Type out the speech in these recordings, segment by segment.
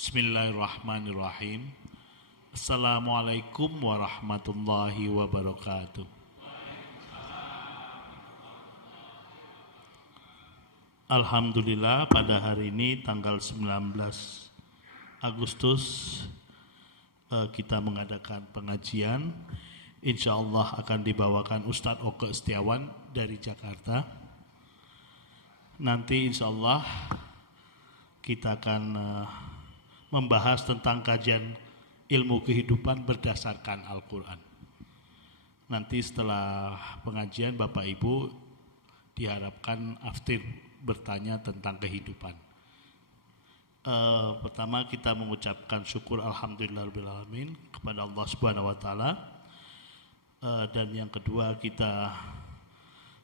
Bismillahirrahmanirrahim. Assalamualaikum warahmatullahi wabarakatuh. Alhamdulillah pada hari ini tanggal 19 Agustus kita mengadakan pengajian. Insya Allah akan dibawakan Ustadz Oke Setiawan dari Jakarta. Nanti insya Allah kita akan membahas tentang kajian ilmu kehidupan berdasarkan Al-Quran. Nanti setelah pengajian Bapak Ibu diharapkan aftir bertanya tentang kehidupan. Pertama kita mengucapkan syukur alhamdulillahirrahmanirrahim kepada Allah Subhanahu wa taala. Dan yang kedua kita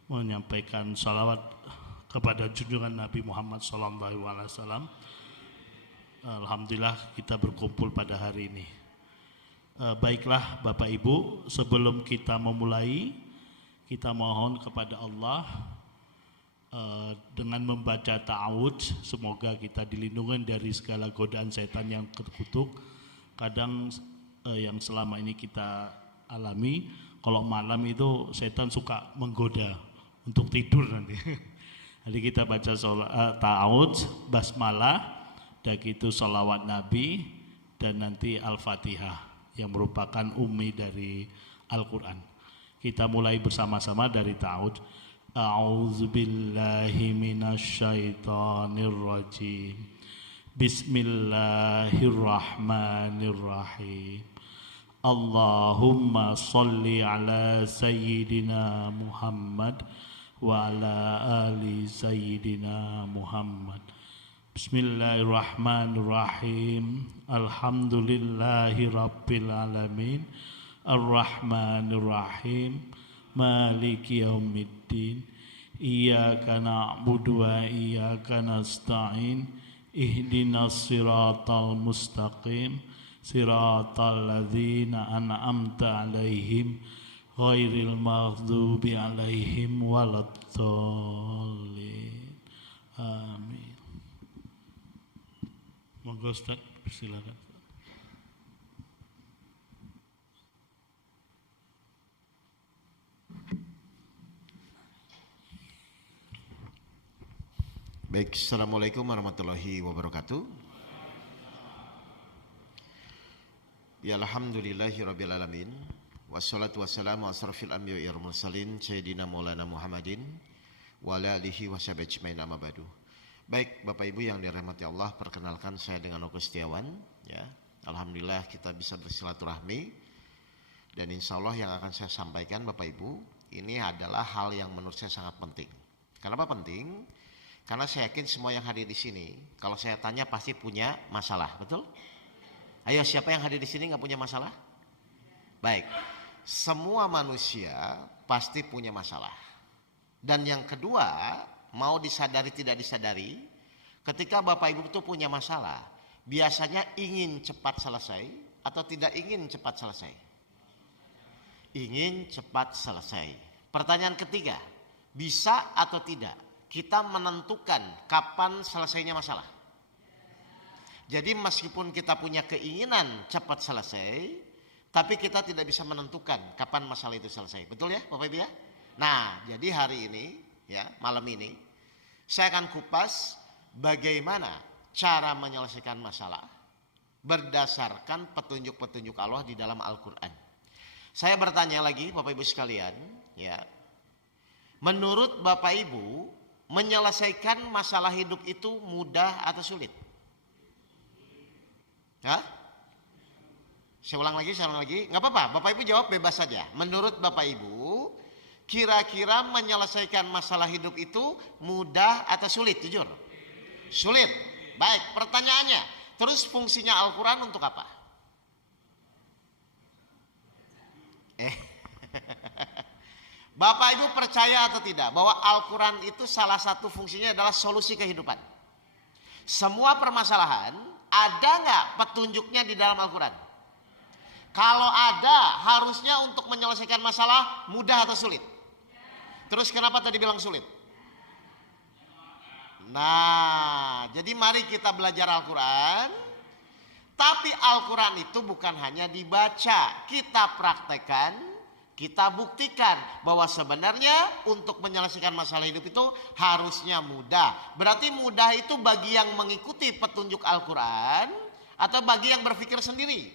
menyampaikan salawat kepada junjungan Nabi Muhammad SAW. Alhamdulillah kita berkumpul pada hari ini. Baiklah Bapak Ibu, sebelum kita memulai, kita mohon kepada Allah dengan membaca ta'awudz, semoga kita dilindungi dari segala godaan setan yang terkutuk. Kadang yang selama ini kita alami, kalau malam itu setan suka menggoda untuk tidur nanti. Jadi kita baca ta'awudz, basmalah, dan itu sholawat Nabi, dan nanti Al-Fatihah yang merupakan ummi dari Al-Quran. Kita mulai bersama-sama dari ta'awudz. A'udzu billahi minasyaitonir rajim. Bismillahirrahmanirrahim. Allahumma sholli ala sayyidina Muhammad wa ala ali sayyidina Muhammad. Bismillahirrahmanirrahim. Alhamdulillahi rabbil alamin. Ar-Rahmanirrahim. Maliki yaumiddin. Iyyaka na'budu wa iyyaka nasta'in. Ihdinas siratal mustaqim. Siratal ladzina an'amta 'alaihim ghairil maghdubi 'alaihim waladdallin. Amin. Monggo Ustaz, silakan. Baik, Assalamualaikum warahmatullahi wabarakatuh. Ya alhamdulillahi rabbil alamin. Wassalatu wassalamu asrafil anbiya'i wal mursalin sayyidina Maulana Muhammadin wa ala alihi washabihi ajmain amma ba'du. Baik Bapak Ibu yang dirahmati Allah, perkenalkan saya dengan Oke Setiawan ya. Alhamdulillah kita bisa bersilaturahmi, dan insya Allah yang akan saya sampaikan Bapak Ibu ini adalah hal yang menurut saya sangat penting. Kenapa penting? Karena saya yakin semua yang hadir di sini kalau saya tanya pasti punya masalah, betul? Ayo, siapa yang hadir di sini nggak punya masalah? Baik, semua manusia pasti punya masalah. Dan yang kedua, mau disadari tidak disadari, ketika Bapak Ibu itu punya masalah, biasanya ingin cepat selesai atau tidak ingin cepat selesai? Ingin cepat selesai. Pertanyaan ketiga, bisa atau tidak kita menentukan kapan selesainya masalah? Jadi meskipun kita punya keinginan cepat selesai, tapi kita tidak bisa menentukan kapan masalah itu selesai. Betul ya Bapak Ibu ya? Nah, jadi hari ini ya, malam ini saya akan kupas bagaimana cara menyelesaikan masalah berdasarkan petunjuk-petunjuk Allah di dalam Al-Quran. Saya bertanya lagi Bapak Ibu sekalian ya, menurut Bapak Ibu menyelesaikan masalah hidup itu mudah atau sulit? Hah? Saya ulang lagi, nggak apa-apa, Bapak Ibu jawab bebas saja. Menurut Bapak Ibu, kira-kira menyelesaikan masalah hidup itu mudah atau sulit? Jujur, sulit. Baik, pertanyaannya, terus fungsinya Al-Quran untuk apa? Bapak Ibu percaya atau tidak bahwa Al-Quran itu salah satu fungsinya adalah solusi kehidupan? Semua permasalahan ada nggak petunjuknya di dalam Al-Quran? Kalau ada, harusnya untuk menyelesaikan masalah mudah atau sulit? Terus kenapa tadi bilang sulit? Nah, jadi mari kita belajar Al-Quran Al-Quran itu bukan hanya dibaca, kita praktekkan, kita buktikan bahwa sebenarnya untuk menyelesaikan masalah hidup itu harusnya mudah. Berarti mudah itu bagi yang mengikuti petunjuk Al-Quran atau bagi yang berpikir sendiri?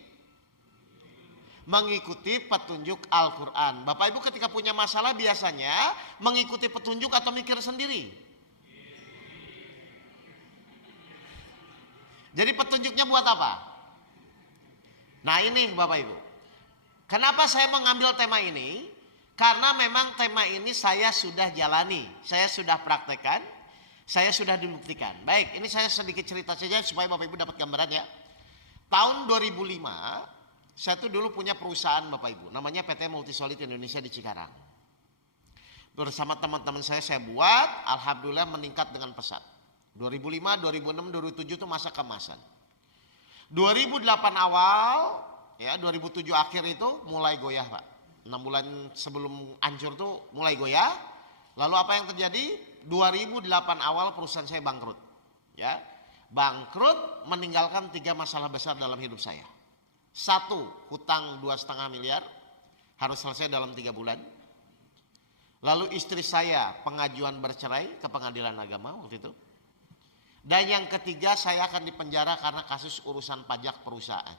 Mengikuti petunjuk Al-Quran. Bapak Ibu ketika punya masalah biasanya mengikuti petunjuk atau mikir sendiri? Jadi petunjuknya buat apa? Nah ini Bapak Ibu. Kenapa saya mengambil tema ini? Karena memang tema ini saya sudah jalani. Saya sudah praktekkan. Saya sudah dibuktikan. Baik, ini saya sedikit cerita saja supaya Bapak Ibu dapat gambaran ya. Tahun 2005, saya tuh dulu punya perusahaan Bapak Ibu. Namanya PT Multisolid Indonesia di Cikarang. Bersama teman-teman saya buat. Alhamdulillah meningkat dengan pesat. 2005, 2006, 2007 itu masa keemasan. 2008 awal, ya 2007 akhir itu mulai goyah Pak. 6 bulan sebelum hancur tuh mulai goyah. Lalu apa yang terjadi? 2008 awal perusahaan saya bangkrut. Ya, bangkrut meninggalkan 3 masalah besar dalam hidup saya. 1, hutang 2,5 miliar harus selesai dalam 3 bulan. Lalu istri saya pengajuan bercerai ke pengadilan agama waktu itu. Dan yang ketiga, saya akan dipenjara karena kasus urusan pajak perusahaan.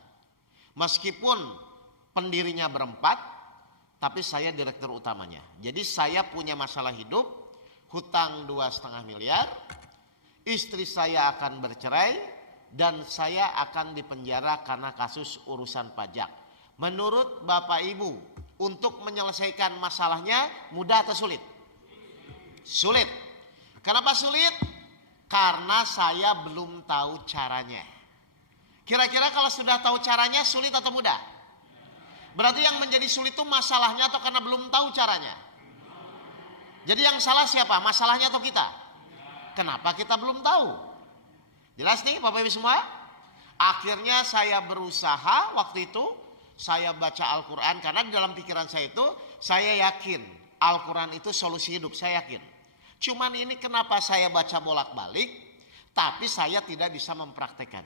Meskipun pendirinya berempat, tapi saya direktur utamanya. Jadi saya punya masalah hidup, hutang 2,5 miliar, istri saya akan bercerai, dan saya akan dipenjara karena kasus urusan pajak. Menurut Bapak Ibu, untuk menyelesaikan masalahnya mudah atau sulit? Sulit. Kenapa sulit? Karena saya belum tahu caranya. Kira-kira kalau sudah tahu caranya sulit atau mudah? Berarti yang menjadi sulit itu masalahnya atau karena belum tahu caranya? Jadi yang salah siapa? Masalahnya atau kita? Kenapa kita belum tahu? Jelas nih Bapak Ibu semua? Akhirnya saya berusaha waktu itu. Saya baca Al-Quran karena di dalam pikiran saya itu saya yakin Al-Quran itu solusi hidup, saya yakin. Cuman ini kenapa saya baca bolak-balik tapi saya tidak bisa mempraktekkan.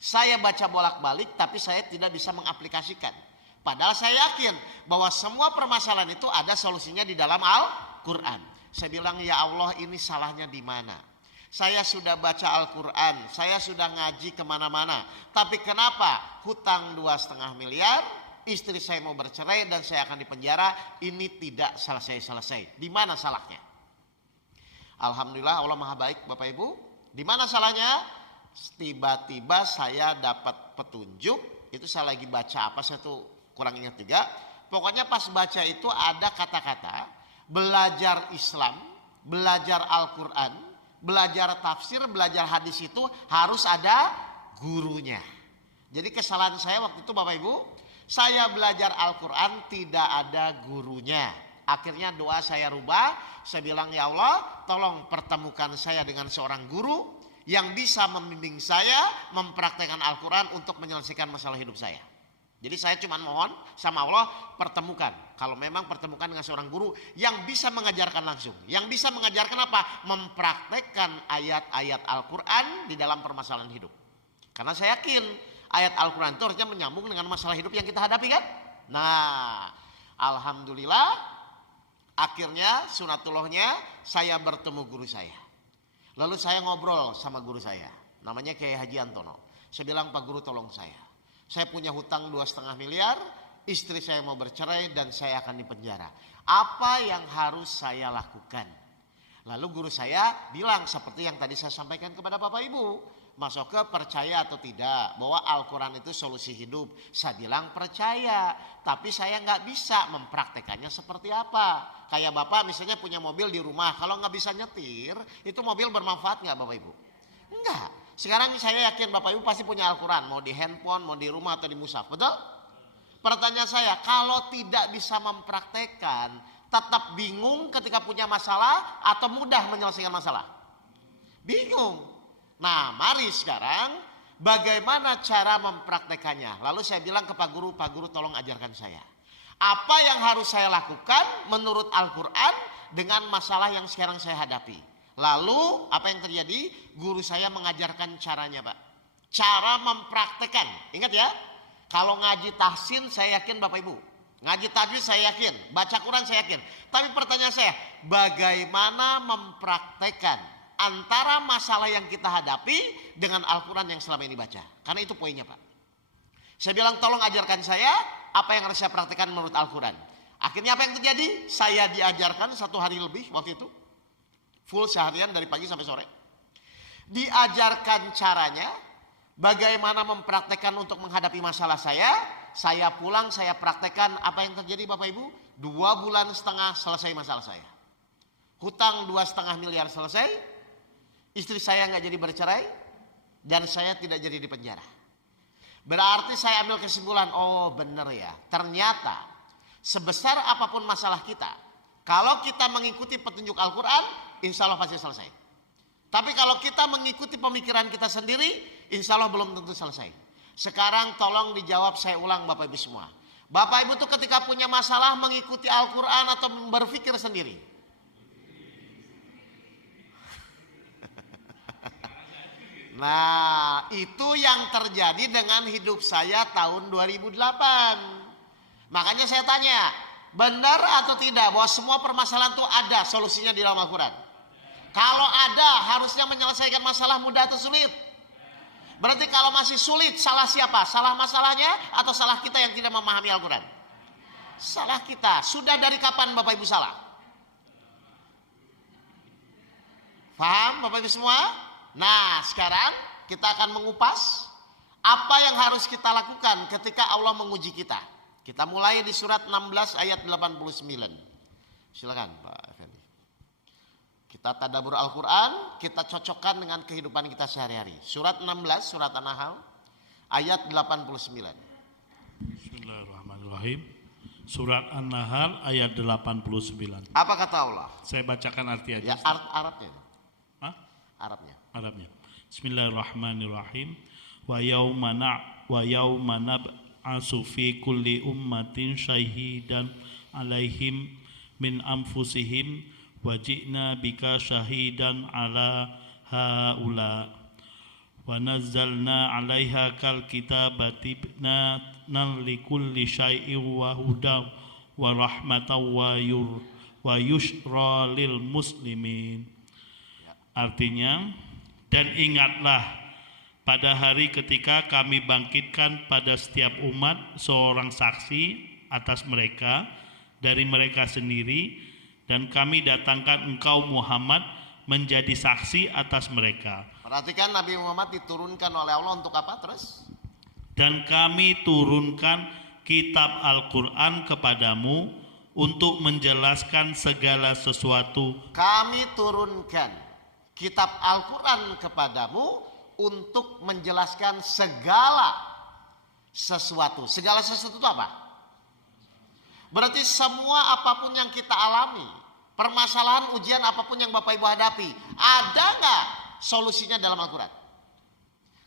Saya baca bolak-balik tapi saya tidak bisa mengaplikasikan. Padahal saya yakin bahwa semua permasalahan itu ada solusinya di dalam Al-Quran. Saya bilang ya Allah ini salahnya di mana? Saya sudah baca Al-Quran, saya sudah ngaji kemana-mana. Tapi kenapa hutang 2,5 miliar, istri saya mau bercerai dan saya akan dipenjara, ini tidak selesai-selesai. Di mana salahnya? Alhamdulillah Allah Maha Baik Bapak Ibu. Di mana salahnya? Tiba-tiba saya dapat petunjuk. Itu saya lagi baca apa saya tuh kurang ingat juga. Pokoknya pas baca itu ada kata-kata belajar Islam, belajar Al-Quran, belajar tafsir, belajar hadis itu harus ada gurunya. Jadi kesalahan saya waktu itu Bapak Ibu, saya belajar Al-Quran tidak ada gurunya. Akhirnya doa saya rubah, saya bilang ya Allah tolong pertemukan saya dengan seorang guru yang bisa membimbing saya mempraktekkan Al-Quran untuk menyelesaikan masalah hidup saya. Jadi saya cuma mohon sama Allah pertemukan. Kalau memang pertemukan dengan seorang guru yang bisa mengajarkan langsung. Yang bisa mengajarkan apa? Mempraktekkan ayat-ayat Al-Quran di dalam permasalahan hidup. Karena saya yakin ayat Al-Quran itu harusnya menyambung dengan masalah hidup yang kita hadapi kan? Nah, alhamdulillah akhirnya sunatullahnya saya bertemu guru saya. Lalu saya ngobrol sama guru saya. Namanya Kiai Haji Antono. Saya bilang Pak Guru tolong saya. Saya punya hutang 2,5 miliar, istri saya mau bercerai dan saya akan dipenjara. Apa yang harus saya lakukan? Lalu guru saya bilang seperti yang tadi saya sampaikan kepada Bapak Ibu. Mas Oke percaya atau tidak bahwa Al-Quran itu solusi hidup? Saya bilang percaya, tapi saya nggak bisa mempraktekannya seperti apa. Kayak Bapak misalnya punya mobil di rumah, kalau nggak bisa nyetir, itu mobil bermanfaat nggak Bapak Ibu? Enggak. Sekarang saya yakin Bapak Ibu pasti punya Al-Quran, mau di handphone, mau di rumah atau di mushaf, betul? Pertanyaan saya, kalau tidak bisa mempraktekkan, tetap bingung ketika punya masalah atau mudah menyelesaikan masalah? Bingung. Nah, mari sekarang bagaimana cara mempraktekannya? Lalu saya bilang ke Pak Guru tolong ajarkan saya. Apa yang harus saya lakukan menurut Al-Quran dengan masalah yang sekarang saya hadapi? Lalu apa yang terjadi? Guru saya mengajarkan caranya Pak. cara mempraktekkan. Ingat ya, kalau ngaji tahsin saya yakin Bapak Ibu, ngaji tajwid saya yakin, baca Quran saya yakin. Tapi pertanyaan saya, bagaimana mempraktekkan antara masalah yang kita hadapi dengan Al-Quran yang selama ini baca? Karena itu poinnya Pak. Saya bilang tolong ajarkan saya apa yang harus saya praktekkan menurut Al-Quran. Akhirnya apa yang terjadi? Saya diajarkan 1 hari lebih waktu itu, full seharian dari pagi sampai sore. Diajarkan caranya, bagaimana mempraktekkan untuk menghadapi masalah saya pulang, saya praktekkan apa yang terjadi Bapak Ibu, 2,5 bulan selesai masalah saya. Hutang 2,5 miliar selesai, istri saya nggak jadi bercerai, dan saya tidak jadi di penjara. Berarti saya ambil kesimpulan, oh benar ya, ternyata sebesar apapun masalah kita, kalau kita mengikuti petunjuk Al-Quran, insya Allah pasti selesai. Tapi kalau kita mengikuti pemikiran kita sendiri, insya Allah belum tentu selesai. Sekarang tolong dijawab, saya ulang Bapak Ibu semua. Bapak Ibu tuh ketika punya masalah mengikuti Al-Quran atau berpikir sendiri? Nah, itu yang terjadi dengan hidup saya tahun 2008. Makanya saya tanya, benar atau tidak bahwa semua permasalahan itu ada solusinya di dalam Al-Quran? Kalau ada, harusnya menyelesaikan masalah mudah atau sulit? Berarti kalau masih sulit, salah siapa? Salah masalahnya atau salah kita yang tidak memahami Al-Quran? Salah kita. Sudah dari kapan Bapak Ibu salah? Paham Bapak Ibu semua? Nah, sekarang kita akan mengupas apa yang harus kita lakukan ketika Allah menguji kita. Kita mulai di surat 16 ayat 89. Silakan Pak Effendi. Kita tadabbur Al-Quran, kita cocokkan dengan kehidupan kita sehari-hari. Surat 16, surat An-Nahl, ayat 89. Bismillahirrahmanirrahim. Surat An-Nahl ayat 89. Apa kata Allah? Saya bacakan arti aja. Ya, Arabnya. Hah? Arabnya. Bismillahirrahmanirrahim. Wa yauma nab'atsu fi kulli ummatin syahidan alaihim min anfusihim wa ji'na bika syahidan ala haula wa nazzalna 'alaiha kal kitabati likulli syai'in wa hudaw wa rahmatan wa yushra lil muslimin. Artinya, dan ingatlah pada hari ketika kami bangkitkan pada setiap umat seorang saksi atas mereka dari mereka sendiri, dan kami datangkan engkau Muhammad menjadi saksi atas mereka. Perhatikan, Nabi Muhammad diturunkan oleh Allah untuk apa terus? Dan kami turunkan kitab Al-Quran kepadamu untuk menjelaskan segala sesuatu. Kami turunkan kitab Al-Quran kepadamu untuk menjelaskan segala sesuatu. Segala sesuatu itu apa? Berarti semua apapun yang kita alami, permasalahan, ujian apapun yang Bapak Ibu hadapi, ada nggak solusinya dalam Al-Quran?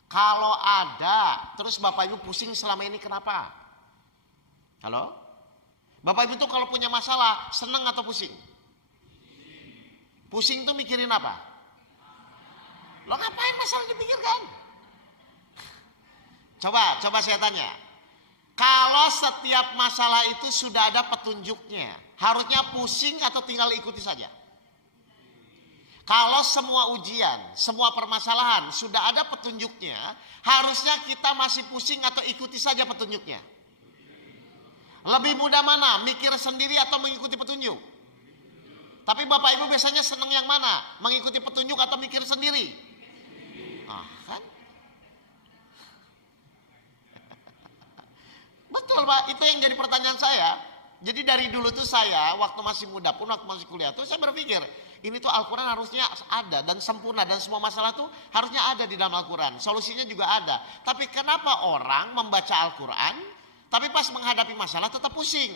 Kalau ada, terus Bapak Ibu pusing selama ini kenapa? Halo? Bapak Ibu tuh kalau punya masalah, senang atau pusing? Pusing tuh mikirin apa? Lo ngapain masalah dipikirkan? Coba saya tanya. Kalau setiap masalah itu sudah ada petunjuknya, harusnya pusing atau tinggal ikuti saja? Kalau semua ujian, semua permasalahan sudah ada petunjuknya, harusnya kita masih pusing atau ikuti saja petunjuknya? Lebih mudah mana? Mikir sendiri atau mengikuti petunjuk? Tapi Bapak Ibu biasanya senang yang mana? Mengikuti petunjuk atau mikir sendiri? Kan? Betul Pak, itu yang jadi pertanyaan saya. Jadi dari dulu tuh saya, waktu masih muda pun, waktu masih kuliah tuh saya berpikir, ini tuh Al-Quran harusnya ada dan sempurna, dan semua masalah tuh harusnya ada di dalam Al-Quran. Solusinya juga ada. Tapi kenapa orang membaca Al-Quran, tapi pas menghadapi masalah tetap pusing?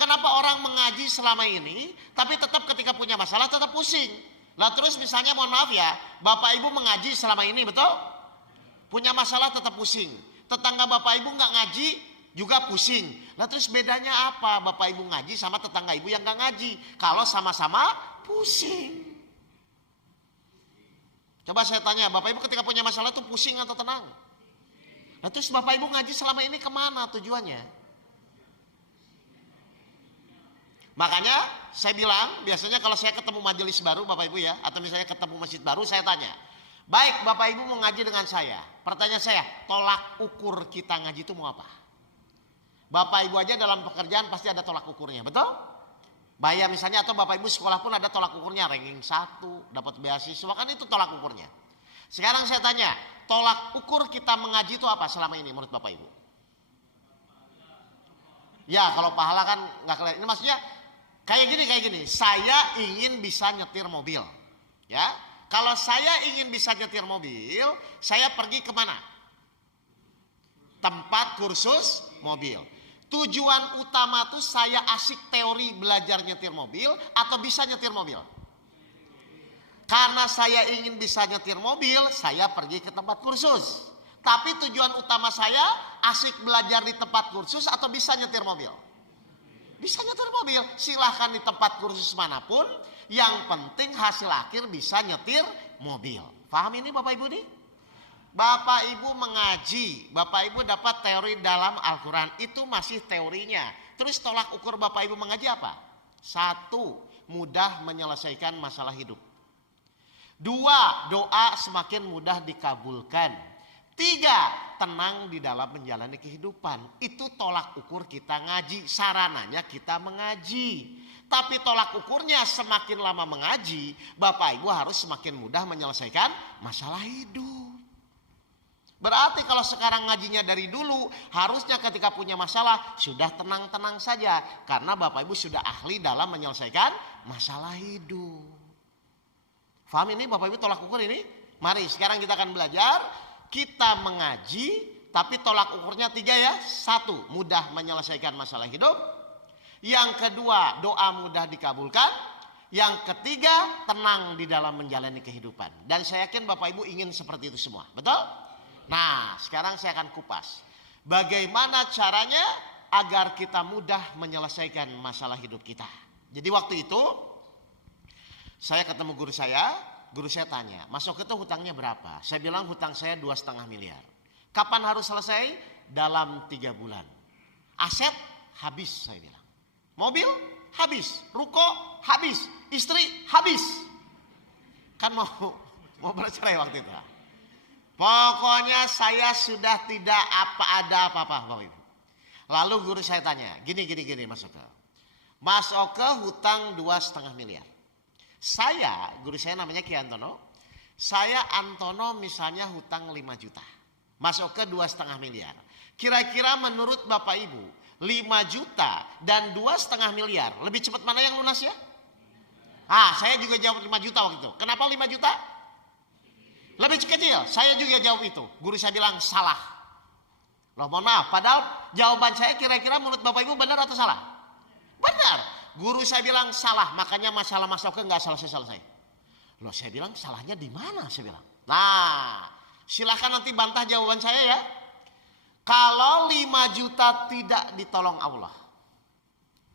Kenapa orang mengaji selama ini, tapi tetap ketika punya masalah tetap pusing? Lah terus misalnya mohon maaf ya, Bapak Ibu mengaji selama ini, betul? Punya masalah tetap pusing. Tetangga Bapak Ibu nggak ngaji juga pusing. Lah terus bedanya apa Bapak Ibu ngaji sama tetangga Ibu yang nggak ngaji? Kalau sama-sama pusing. Coba saya tanya, Bapak Ibu ketika punya masalah tuh pusing atau tenang? Nah terus Bapak Ibu ngaji selama ini kemana tujuannya? Makanya saya bilang biasanya kalau saya ketemu majelis baru Bapak Ibu ya, atau misalnya ketemu masjid baru, saya tanya, baik Bapak Ibu mau ngaji dengan saya, pertanyaan saya, tolak ukur kita ngaji itu mau apa? Bapak Ibu aja dalam pekerjaan pasti ada tolak ukurnya, betul? Bayar misalnya, atau Bapak Ibu sekolah pun ada tolak ukurnya, ranking 1, dapat beasiswa, kan itu tolak ukurnya. Sekarang saya tanya, tolak ukur kita mengaji itu apa selama ini menurut Bapak Ibu? Ya kalau pahala kan nggak kelihatan. Ini maksudnya kayak gini, saya ingin bisa nyetir mobil. Ya, kalau saya ingin bisa nyetir mobil, saya pergi kemana? Tempat kursus mobil. Tujuan utama tuh saya asik teori belajar nyetir mobil atau bisa nyetir mobil? Karena saya ingin bisa nyetir mobil, saya pergi ke tempat kursus. Tapi tujuan utama saya asik belajar di tempat kursus atau bisa nyetir mobil? Bisa nyetir mobil, silahkan di tempat kursus manapun. Yang penting hasil akhir bisa nyetir mobil. Paham ini Bapak Ibu nih? Bapak Ibu mengaji, Bapak Ibu dapat teori dalam Al-Quran, itu masih teorinya. Terus tolak ukur Bapak Ibu mengaji apa? 1, mudah menyelesaikan masalah hidup. 2, doa semakin mudah dikabulkan. 3, tenang di dalam menjalani kehidupan. Itu tolak ukur kita ngaji, sarananya kita mengaji. Tapi tolak ukurnya semakin lama mengaji, Bapak Ibu harus semakin mudah menyelesaikan masalah hidup. Berarti kalau sekarang ngajinya dari dulu, harusnya ketika punya masalah sudah tenang-tenang saja. Karena Bapak Ibu sudah ahli dalam menyelesaikan masalah hidup. Faham ini Bapak Ibu tolak ukur ini? Mari sekarang kita akan belajar. Kita mengaji, tapi tolak ukurnya 3 ya. 1, mudah menyelesaikan masalah hidup. Yang kedua, doa mudah dikabulkan. Yang ketiga, tenang di dalam menjalani kehidupan. Dan saya yakin Bapak Ibu ingin seperti itu semua. Betul? Nah, sekarang saya akan kupas. Bagaimana caranya agar kita mudah menyelesaikan masalah hidup kita. Jadi waktu itu, saya ketemu guru saya tanya, Mas Oke itu hutangnya berapa? Saya bilang hutang saya 2,5 miliar. Kapan harus selesai? Dalam 3 bulan. Aset habis saya bilang. Mobil habis, ruko habis, istri habis. Kan mau bercerai waktu itu. Pokoknya saya sudah tidak ada apa-apa Bapak Ibu. Lalu guru saya tanya, gini Mas Oke. Mas Oke hutang 2,5 miliar. Saya, guru saya namanya Ki Antono. Saya Antono misalnya hutang 5 juta. Mas Oke 2,5 miliar. Kira-kira menurut Bapak Ibu 5 juta dan 2,5 miliar lebih cepat mana yang lunas ya? Saya juga jawab 5 juta waktu itu. Kenapa 5 juta? Lebih kecil, saya juga jawab itu. Guru saya bilang salah. Loh mohon maaf, padahal jawaban saya kira-kira menurut Bapak Ibu benar atau salah? Benar. Guru saya bilang salah, makanya masalah Mas Oke nggak selesai-selesai. Loh saya bilang salahnya di mana saya bilang. Nah, silakan nanti bantah jawaban saya ya. Kalau 5 juta tidak ditolong Allah,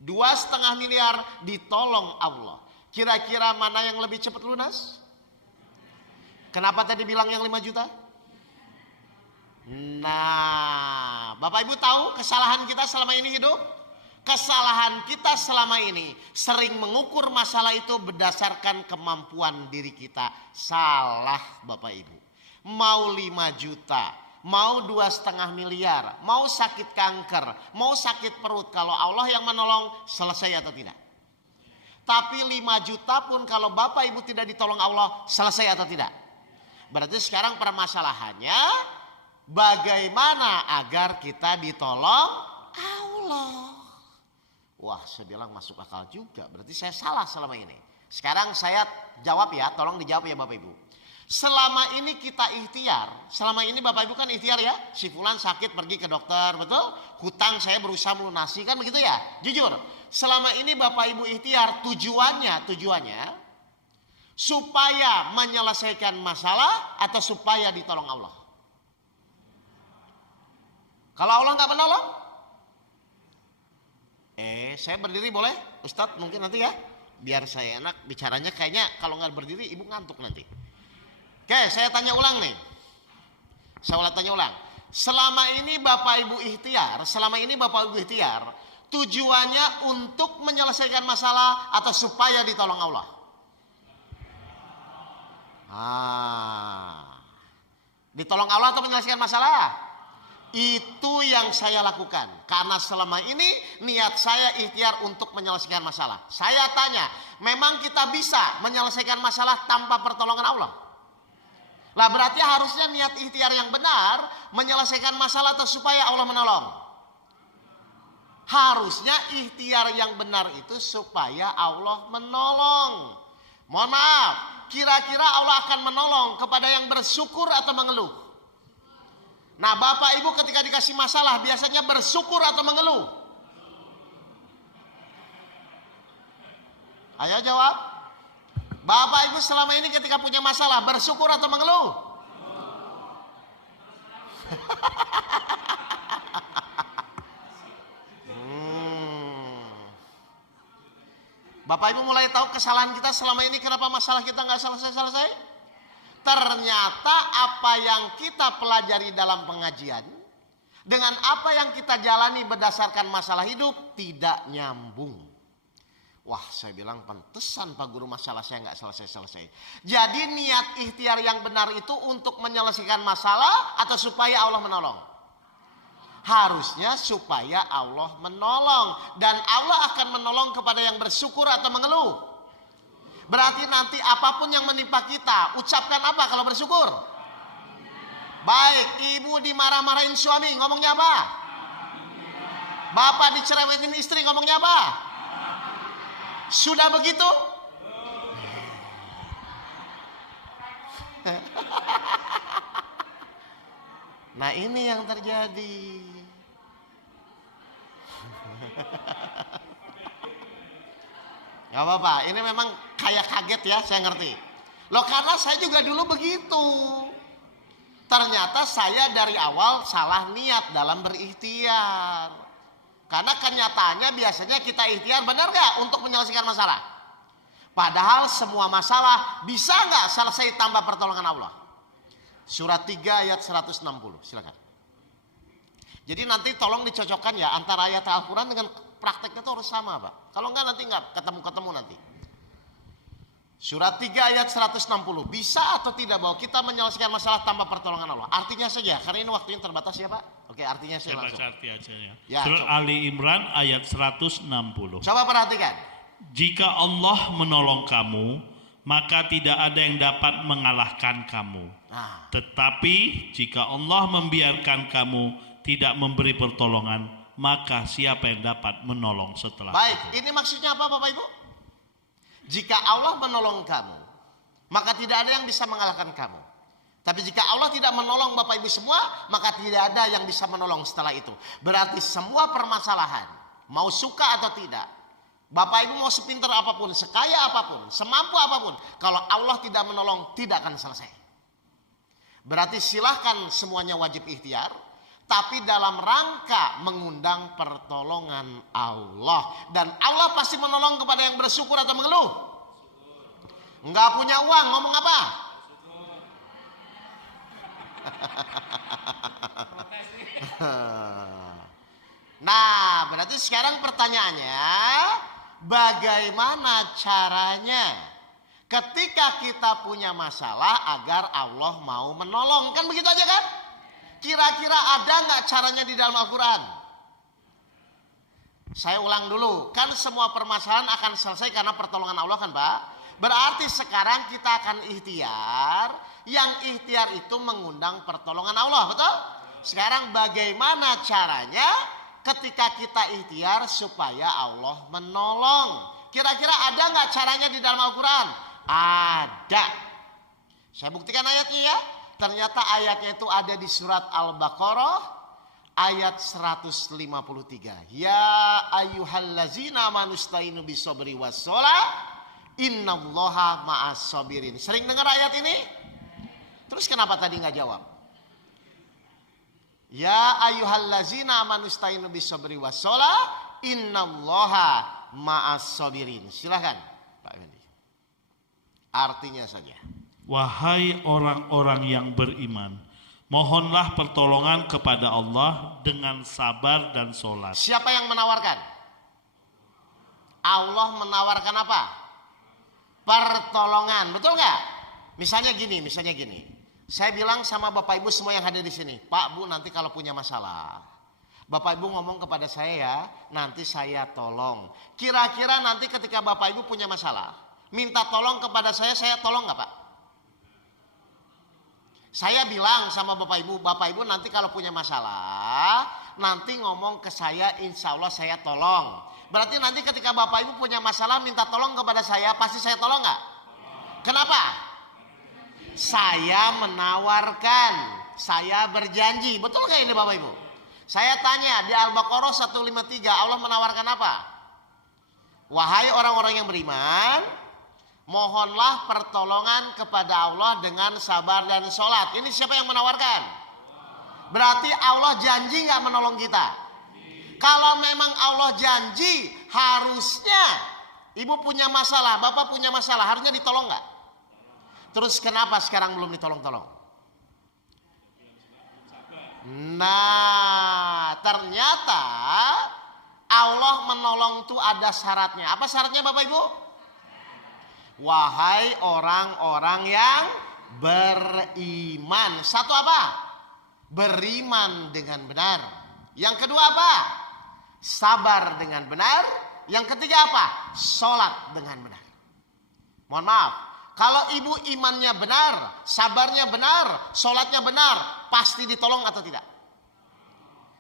2,5 miliar ditolong Allah, kira-kira mana yang lebih cepat lunas? Kenapa tadi bilang yang 5 juta? Nah, Bapak Ibu tahu kesalahan kita selama ini hidup? Kesalahan kita selama ini sering mengukur masalah itu berdasarkan kemampuan diri kita. Salah Bapak Ibu. Mau 5 juta, mau 2,5 miliar, mau sakit kanker, mau sakit perut. Kalau Allah yang menolong, selesai atau tidak? Tapi 5 juta pun kalau Bapak Ibu tidak ditolong Allah, selesai atau tidak? Berarti sekarang permasalahannya bagaimana agar kita ditolong Allah. Wah saya bilang masuk akal juga. Berarti saya salah selama ini. Sekarang saya jawab ya. Tolong dijawab ya Bapak Ibu. Selama ini kita ikhtiar. Selama ini Bapak Ibu kan ikhtiar ya. Si fulan sakit pergi ke dokter. Betul? Hutang saya berusaha melunasi kan begitu ya. Jujur. Selama ini Bapak Ibu ikhtiar. Tujuannya supaya menyelesaikan masalah atau supaya ditolong Allah? Kalau Allah nggak menolong, saya berdiri boleh? Ustadz mungkin nanti ya, biar saya enak bicaranya. Kayaknya kalau nggak berdiri ibu ngantuk nanti. Oke, saya tanya ulang nih. Saya tanya ulang. selama ini Bapak Ibu ikhtiar, tujuannya untuk menyelesaikan masalah atau supaya ditolong Allah? Ditolong Allah atau menyelesaikan masalah? Itu yang saya lakukan. Karena selama ini niat saya ikhtiar untuk menyelesaikan masalah. Saya tanya, memang kita bisa menyelesaikan masalah tanpa pertolongan Allah? Lah berarti harusnya niat ikhtiar yang benar menyelesaikan masalah atau supaya Allah menolong? Harusnya ikhtiar yang benar itu supaya Allah menolong. Mohon maaf, kira-kira Allah akan menolong kepada yang bersyukur atau mengeluh? Nah Bapak Ibu ketika dikasih masalah biasanya bersyukur atau mengeluh? Ayo jawab. Bapak Ibu selama ini ketika punya masalah bersyukur atau mengeluh? Bapak Ibu mulai tahu kesalahan kita selama ini, kenapa masalah kita nggak selesai-selesai? Ternyata apa yang kita pelajari dalam pengajian dengan apa yang kita jalani berdasarkan masalah hidup tidak nyambung. Wah, saya bilang pantesan Pak Guru masalah saya nggak selesai-selesai. Jadi niat ikhtiar yang benar itu untuk menyelesaikan masalah atau supaya Allah menolong? Harusnya supaya Allah menolong. Dan Allah akan menolong kepada yang bersyukur atau mengeluh. Berarti nanti apapun yang menimpa kita, ucapkan apa kalau bersyukur? Baik, ibu dimarah-marahin suami, ngomongnya apa? Bapak dicerewetin istri, ngomongnya apa? Sudah begitu? Nah ini yang terjadi. Gak apa-apa, ini memang kayak kaget ya, saya ngerti. Loh karena saya juga dulu begitu. Ternyata saya dari awal salah niat dalam berikhtiar. Karena kenyataannya biasanya kita ikhtiar benar gak untuk menyelesaikan masalah? Padahal semua masalah bisa gak selesai tanpa pertolongan Allah? Surat 3 ayat 160, silakan. Jadi nanti tolong dicocokkan ya antara ayat Al-Quran dengan prakteknya itu harus sama Pak. Kalau enggak nanti enggak ketemu-ketemu nanti. Surat 3 ayat 160. Bisa atau tidak bahwa kita menyelesaikan masalah tanpa pertolongan Allah? Artinya saja, karena ini waktunya terbatas ya Pak. Oke, artinya saya langsung. Baca arti aja ya. Surat Ali Imran ayat 160. Coba perhatikan. Jika Allah menolong kamu, maka tidak ada yang dapat mengalahkan kamu. Tetapi jika Allah membiarkan kamu tidak memberi pertolongan, maka siapa yang dapat menolong setelah Baik, itu? ini maksudnya apa Bapak Ibu? Jika Allah menolong kamu, maka tidak ada yang bisa mengalahkan kamu. Tapi jika Allah tidak menolong Bapak Ibu semua, maka tidak ada yang bisa menolong setelah itu. Berarti semua permasalahan, mau suka atau tidak, Bapak Ibu mau sepintar apapun, sekaya apapun, semampu apapun, kalau Allah tidak menolong, tidak akan selesai. Berarti silahkan semuanya wajib ikhtiar, tapi dalam rangka mengundang pertolongan Allah. Dan Allah pasti menolong kepada yang bersyukur atau mengeluh. Enggak punya uang, ngomong apa? Nah, berarti sekarang pertanyaannya, bagaimana caranya ketika kita punya masalah agar Allah mau menolong? Kan begitu aja kan? Kira-kira ada nggak caranya di dalam Al-Quran? Saya ulang dulu, kan semua permasalahan akan selesai karena pertolongan Allah kan Pak? Berarti sekarang kita akan ikhtiar, yang ikhtiar itu mengundang pertolongan Allah, betul? Sekarang bagaimana caranya ketika kita ikhtiar supaya Allah menolong? Kira-kira ada nggak caranya di dalam Al-Quran? Ada. Saya buktikan ayatnya ya. Ternyata ayatnya itu ada di surat Al-Baqarah ayat 153. Ya ayyuhallazina manusta'inu bisobri wassalah innallaha ma'as sabirin. Sering dengar ayat ini? Terus kenapa tadi nggak jawab? Ya ayyuhallazina manusta'inu bisobri wassalah innallaha ma'as sabirin. Silakan Pak Effendi. Artinya saja. Wahai orang-orang yang beriman, Mohonlah pertolongan kepada Allah dengan sabar dan sholat. Siapa yang menawarkan? Allah menawarkan apa? Pertolongan, betul nggak? Misalnya gini. Saya bilang sama Bapak Ibu semua yang hadir di sini, Pak Bu, nanti kalau punya masalah, Bapak Ibu ngomong kepada saya ya, nanti saya tolong. Kira-kira nanti ketika Bapak Ibu punya masalah, minta tolong kepada saya tolong nggak Pak? Saya bilang sama Bapak Ibu nanti kalau punya masalah, nanti ngomong ke saya, insya Allah saya tolong. Berarti nanti ketika Bapak Ibu punya masalah, minta tolong kepada saya, pasti saya tolong nggak? Kenapa? Saya menawarkan, saya berjanji. Betul nggak ini Bapak Ibu? Saya tanya di Al-Baqarah 153, Allah menawarkan apa? Wahai orang-orang yang beriman, mohonlah pertolongan kepada Allah dengan sabar dan sholat. Ini siapa yang menawarkan? Berarti Allah janji nggak menolong kita? Kalau memang Allah janji, harusnya ibu punya masalah, bapak punya masalah, harusnya ditolong nggak? Terus kenapa sekarang belum ditolong-tolong? Nah, ternyata Allah menolong itu ada syaratnya. Apa syaratnya Bapak Ibu? Wahai orang-orang yang beriman. Satu apa? Beriman dengan benar. Yang kedua apa? Sabar dengan benar. Yang ketiga apa? Sholat dengan benar. Mohon maaf, kalau ibu imannya benar, sabarnya benar, sholatnya benar, pasti ditolong atau tidak?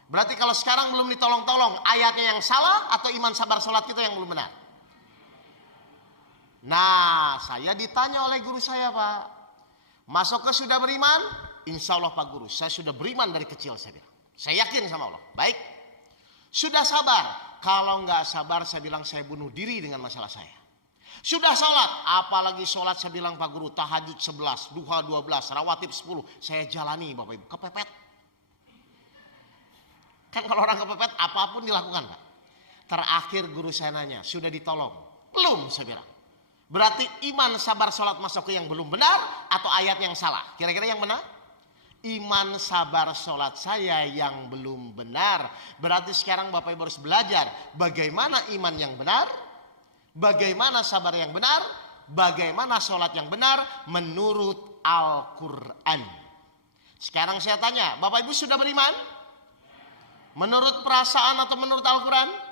Berarti kalau sekarang belum ditolong-tolong, ayatnya yang salah atau iman sabar sholat kita yang belum benar? Nah, saya ditanya oleh guru saya, Pak, masuk ke sudah beriman? Insya Allah Pak Guru, saya sudah beriman dari kecil, saya bilang. Saya yakin sama Allah. Baik. Sudah sabar? Kalau nggak sabar, saya bilang saya bunuh diri dengan masalah saya. Sudah sholat? Apalagi sholat, saya bilang Pak Guru, tahajud 11, duha 12, rawatib 10. Saya jalani Bapak Ibu, kepepet. Kan kalau orang kepepet, apapun dilakukan Pak. Terakhir guru saya nanya, sudah ditolong? Belum, saya bilang. Berarti iman sabar sholat masuk ke yang belum benar atau ayat yang salah? Kira-kira yang benar? Iman sabar sholat saya yang belum benar. Berarti sekarang Bapak Ibu harus belajar bagaimana iman yang benar, bagaimana sabar yang benar, bagaimana sholat yang benar menurut Al-Quran. Sekarang saya tanya, Bapak Ibu sudah beriman? Menurut perasaan atau menurut Al-Quran?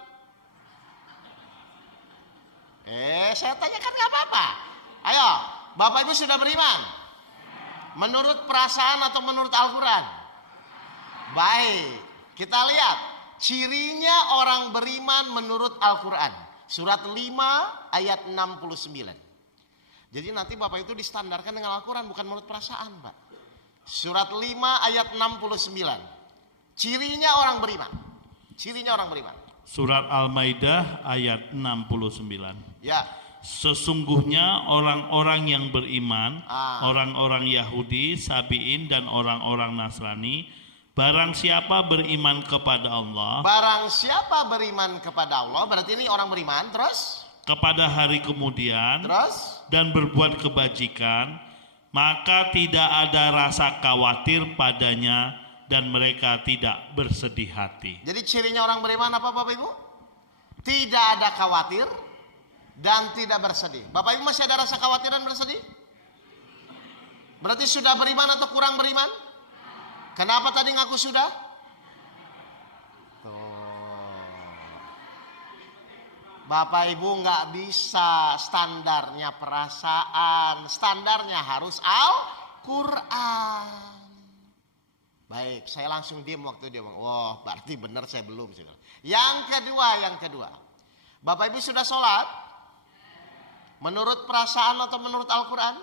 Saya tanyakan gak apa-apa. Ayo, Bapak Ibu sudah beriman? Menurut perasaan atau menurut Al-Quran? Baik, kita lihat cirinya orang beriman menurut Al-Quran. Surat 5 ayat 69. Jadi nanti Bapak itu distandarkan dengan Al-Quran, bukan menurut perasaan Pak. Surat 5 ayat 69. Cirinya orang beriman. Cirinya orang beriman. Surat Al-Maidah ayat 69. Ya. Sesungguhnya orang-orang yang beriman, orang-orang Yahudi, Sabi'in dan orang-orang Nasrani, barang siapa beriman kepada Allah, barang siapa beriman kepada Allah, berarti ini orang beriman, terus kepada hari kemudian, terus dan berbuat kebajikan, maka tidak ada rasa khawatir padanya dan mereka tidak bersedih hati. Jadi cirinya orang beriman apa Bapak Ibu? Tidak ada khawatir dan tidak bersedih. Bapak Ibu masih ada rasa khawatir dan bersedih? Berarti sudah beriman atau kurang beriman? Kenapa tadi ngaku sudah? Bapak Ibu nggak bisa standarnya perasaan, standarnya harus Al-Quran. Baik, saya langsung diam waktu dia ngomong, wah berarti benar saya belum. Yang kedua, Bapak Ibu sudah sholat? Menurut perasaan atau menurut Al-Quran?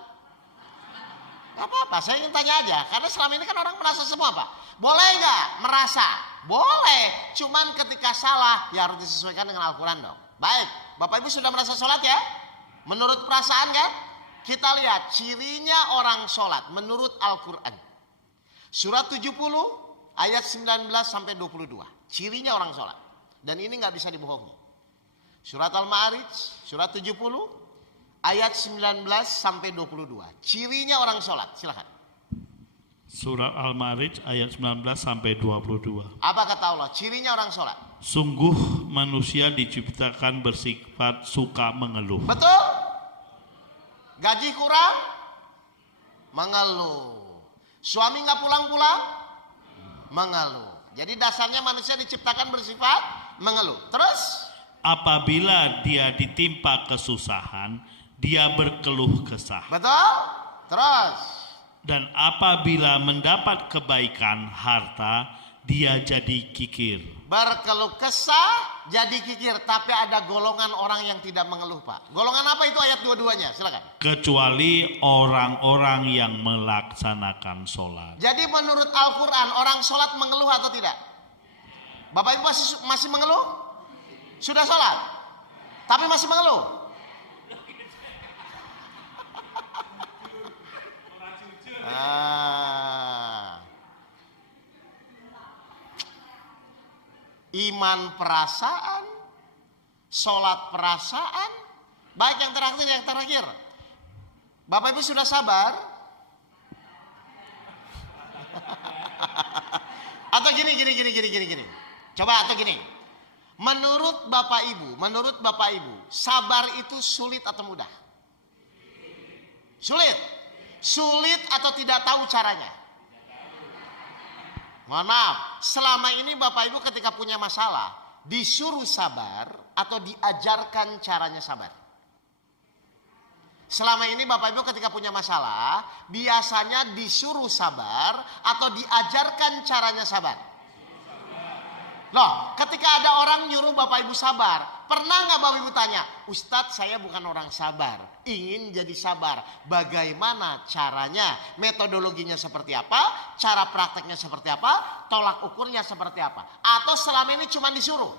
Gak apa-apa, saya ingin tanya aja. Karena selama ini kan orang merasa semua Pak. Boleh gak merasa? Boleh, cuman ketika salah ya harus disesuaikan dengan Al-Quran dong. Baik, Bapak Ibu sudah merasa sholat ya? Menurut perasaan kan? Kita lihat cirinya orang sholat menurut Al-Quran. Surat 70 ayat 19 sampai 22. Cirinya orang sholat. Dan ini gak bisa dibohongi. Surat Al-Ma'arij, surat 70 ayat 19 sampai 22. Cirinya orang sholat, silakan. Surat Al-Ma'arij ayat 19 sampai 22. Apa kata Allah? Cirinya orang sholat. Sungguh manusia diciptakan bersifat suka mengeluh. Betul? Gaji kurang? Mengeluh. Suami nggak pulang-pulang? Mengeluh. Jadi dasarnya manusia diciptakan bersifat mengeluh. Terus? Apabila dia ditimpa kesusahan, dia berkeluh kesah. Betul? Terus? Dan apabila mendapat kebaikan harta, dia jadi kikir. Berkeluh kesah, jadi kikir. Tapi ada golongan orang yang tidak mengeluh, Pak. Golongan apa itu ayat dua-duanya? Silakan. Kecuali orang-orang yang melaksanakan sholat. Jadi menurut Al-Quran, orang sholat mengeluh atau tidak? Bapak Ibu masih mengeluh? Sudah sholat? Tapi masih mengeluh? Iman perasaan, sholat perasaan. Baik, yang terakhir. Bapak Ibu sudah sabar? Atau gini. Coba atau gini. Menurut Bapak Ibu, sabar itu sulit atau mudah? Sulit. Sulit atau tidak tahu caranya? Mohon maaf, selama ini Bapak Ibu ketika punya masalah, disuruh sabar atau diajarkan caranya sabar? Selama ini Bapak Ibu ketika punya masalah, biasanya disuruh sabar atau diajarkan caranya sabar? Loh, ketika ada orang nyuruh Bapak Ibu sabar, pernah nggak Bapak Ibu tanya, Ustadz saya bukan orang sabar, ingin jadi sabar, bagaimana caranya, metodologinya seperti apa, cara prakteknya seperti apa, tolak ukurnya seperti apa? Atau selama ini cuma disuruh?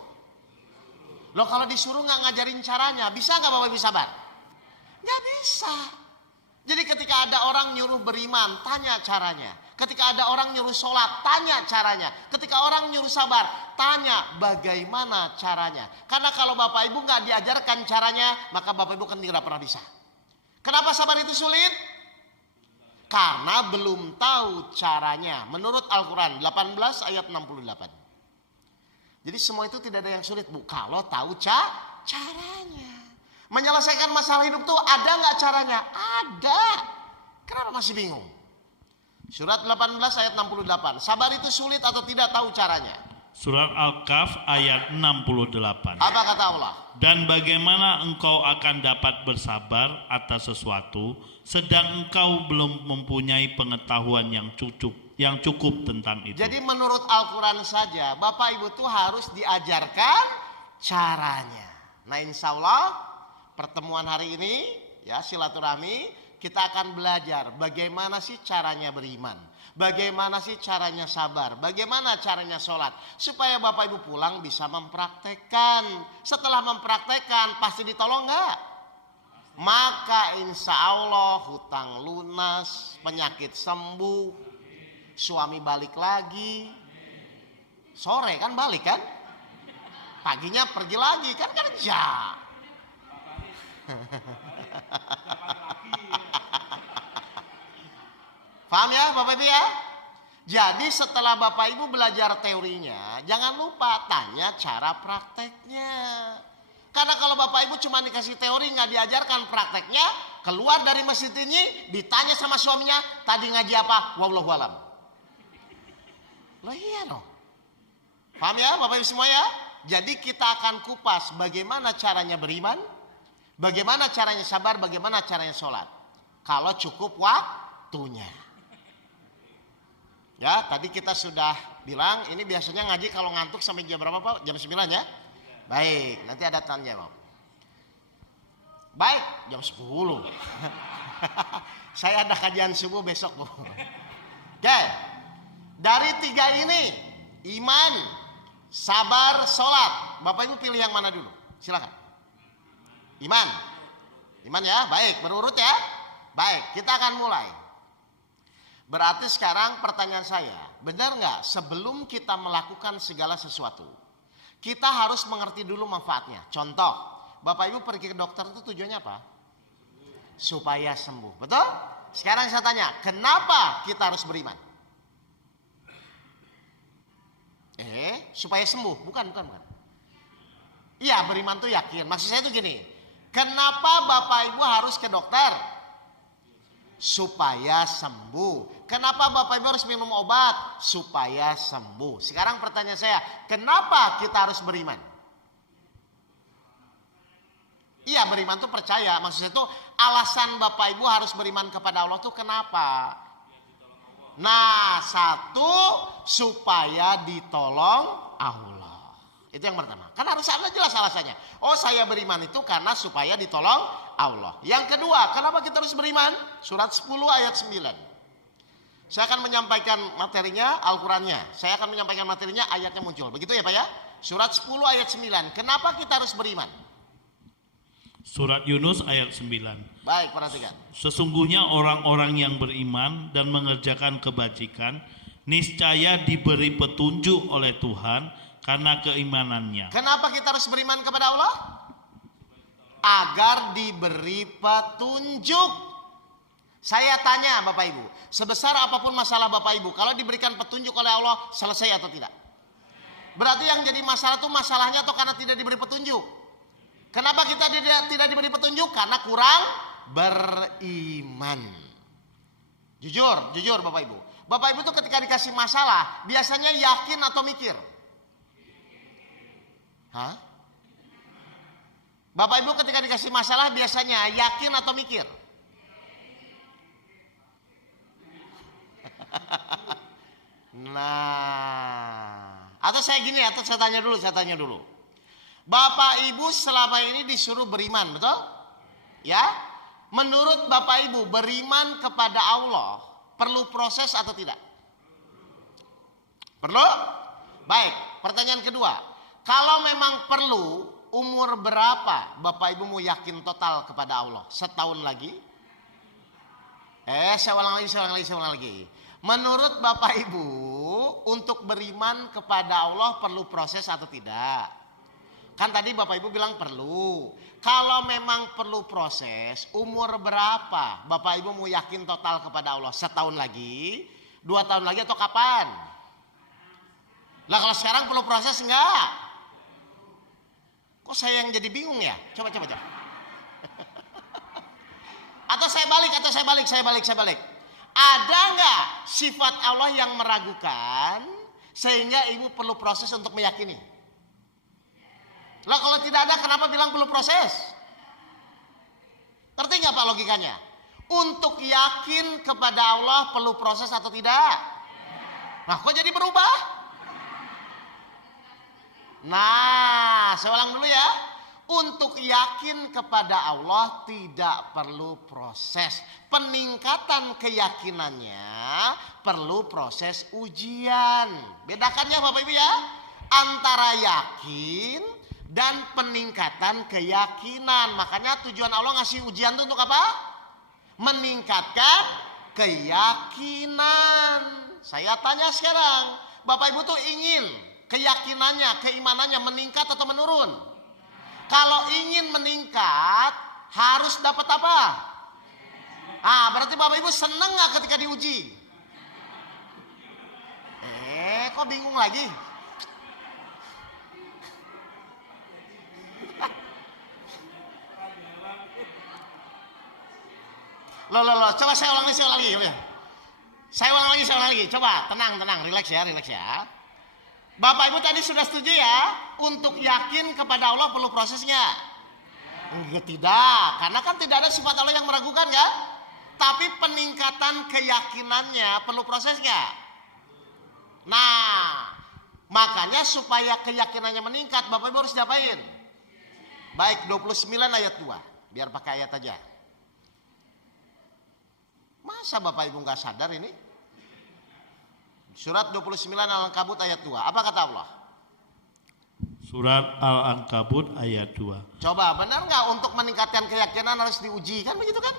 Loh, kalau disuruh nggak ngajarin caranya, bisa nggak Bapak Ibu sabar? Nggak bisa. Jadi ketika ada orang nyuruh beriman, tanya caranya. Ketika ada orang nyuruh sholat, tanya caranya. Ketika orang nyuruh sabar, tanya bagaimana caranya. Karena kalau Bapak Ibu nggak diajarkan caranya, maka Bapak Ibu kan tidak pernah bisa. Kenapa sabar itu sulit? Karena belum tahu caranya. Menurut Al-Quran 18 ayat 68. Jadi semua itu tidak ada yang sulit, Bu, kalau tahu caranya. Menyelesaikan masalah hidup tuh ada nggak caranya? Ada. Kenapa masih bingung? Surat 18 ayat 68. Sabar itu sulit atau tidak tahu caranya? Surat Al-Kahf ayat 68. Apa kata Allah? Dan bagaimana engkau akan dapat bersabar atas sesuatu sedang engkau belum mempunyai pengetahuan yang cukup tentang itu. Jadi menurut Al-Quran saja Bapak Ibu tuh harus diajarkan caranya. Nah, insya Allah pertemuan hari ini ya silaturahmi kita akan belajar bagaimana sih caranya beriman, bagaimana sih caranya sabar, bagaimana caranya sholat, supaya Bapak Ibu pulang bisa mempraktekkan. Setelah mempraktekkan pasti ditolong nggak? Maka insya Allah hutang lunas, penyakit sembuh, suami balik lagi, sore kan balik kan, paginya pergi lagi kan kerja. Paham ya Bapak Ibu ya? Jadi setelah Bapak Ibu belajar teorinya, jangan lupa tanya cara prakteknya. Karena kalau Bapak Ibu cuma dikasih teori nggak diajarkan prakteknya, keluar dari masjid ini ditanya sama suaminya, tadi ngaji apa? Wallahu alam. Loh iya dong. Paham ya Bapak Ibu semua ya? Jadi kita akan kupas bagaimana caranya beriman, bagaimana caranya sabar, bagaimana caranya sholat. Kalau cukup waktunya. Ya, tadi kita sudah bilang ini biasanya ngaji kalau ngantuk sampai jam berapa Pak? Jam 9 ya? Baik, nanti ada tanya Pak. Baik, jam 10. Saya ada kajian subuh besok Bu. Oke, dari 3 ini, iman, sabar, sholat. Bapak Ibu pilih yang mana dulu? Silakan. Iman. Iman ya, baik, berurut ya. Baik, kita akan mulai. Berarti sekarang pertanyaan saya, benar nggak sebelum kita melakukan segala sesuatu, kita harus mengerti dulu manfaatnya. Contoh, Bapak Ibu pergi ke dokter itu tujuannya apa? Supaya sembuh, betul? Sekarang saya tanya, kenapa kita harus beriman? Supaya sembuh. Bukan. Iya, beriman tuh yakin. Maksud saya tuh gini. Kenapa Bapak Ibu harus ke dokter? Supaya sembuh. Kenapa Bapak Ibu harus minum obat? Supaya sembuh. Sekarang pertanyaan saya, kenapa kita harus beriman? Iya, beriman tuh percaya. Maksud saya tuh alasan Bapak Ibu harus beriman kepada Allah tuh kenapa? Nah, satu, supaya ditolong Allah. Itu yang pertama. Kan harus ada jelas alasannya. Oh, saya beriman itu karena supaya ditolong Allah. Yang kedua, kenapa kita harus beriman? Surat 10 ayat 9. Saya akan menyampaikan materinya, Al-Qurannya. Saya akan menyampaikan materinya, ayatnya muncul. Begitu ya Pak ya? Surat 10 ayat 9. Kenapa kita harus beriman? Surat Yunus ayat 9. Baik, perhatikan. Sesungguhnya orang-orang yang beriman dan mengerjakan kebajikan niscaya diberi petunjuk oleh Tuhan karena keimanannya. Kenapa kita harus beriman kepada Allah? Agar diberi petunjuk. Saya tanya Bapak Ibu, sebesar apapun masalah Bapak Ibu, kalau diberikan petunjuk oleh Allah, selesai atau tidak? Berarti yang jadi masalah itu masalahnya atau karena tidak diberi petunjuk? Kenapa kita tidak diberi petunjuk? Karena kurang beriman. Jujur Bapak Ibu. Bapak Ibu tuh ketika dikasih masalah, biasanya yakin atau mikir? Hah? Bapak Ibu ketika dikasih masalah biasanya yakin atau mikir? Nah, atau saya tanya dulu. Bapak Ibu selama ini disuruh beriman, betul? Ya? Menurut Bapak Ibu, beriman kepada Allah perlu proses atau tidak? Perlu? Baik, pertanyaan kedua. Kalau memang perlu, umur berapa Bapak Ibu mau yakin total kepada Allah? Setahun lagi? Saya ulang lagi. Menurut Bapak Ibu, untuk beriman kepada Allah perlu proses atau tidak? Kan tadi Bapak Ibu bilang perlu. Kalau memang perlu proses, umur berapa Bapak Ibu mau yakin total kepada Allah? Setahun lagi? 2 tahun lagi atau kapan? Lah kalau sekarang perlu proses enggak? Kok saya yang jadi bingung ya? Coba. Atau saya balik. Ada enggak sifat Allah yang meragukan sehingga Ibu perlu proses untuk meyakini? Lah kalau tidak ada kenapa bilang perlu proses? Ngerti nggak Pak logikanya? Untuk yakin kepada Allah perlu proses atau tidak? Nah kok jadi berubah? Nah saya ulang dulu ya. Untuk yakin kepada Allah tidak perlu proses. Peningkatan keyakinannya perlu proses ujian. Bedakannya Bapak Ibu ya. Antara yakin dan peningkatan keyakinan. Makanya tujuan Allah ngasih ujian itu untuk apa? Meningkatkan keyakinan. Saya tanya sekarang, Bapak Ibu tuh ingin keyakinannya, keimanannya meningkat atau menurun? Kalau ingin meningkat, harus dapat apa? Berarti Bapak Ibu seneng gak ketika diuji? Kok bingung lagi? Loh, coba saya ulang lagi. Coba, tenang, relax ya. Bapak Ibu tadi sudah setuju ya, untuk yakin kepada Allah perlu prosesnya? Enggak, tidak, karena kan tidak ada sifat Allah yang meragukan kan? Tapi peningkatan keyakinannya perlu prosesnya. Nah, makanya supaya keyakinannya meningkat, Bapak Ibu harus diapain? Baik, 29 ayat 2, biar pakai ayat aja. Masa Bapak Ibu nggak sadar ini? Surat 29 Al-Ankabut ayat 2. Apa kata Allah? Surat Al-Ankabut ayat 2. Coba benar nggak untuk meningkatkan keyakinan harus diuji? Kan begitu kan?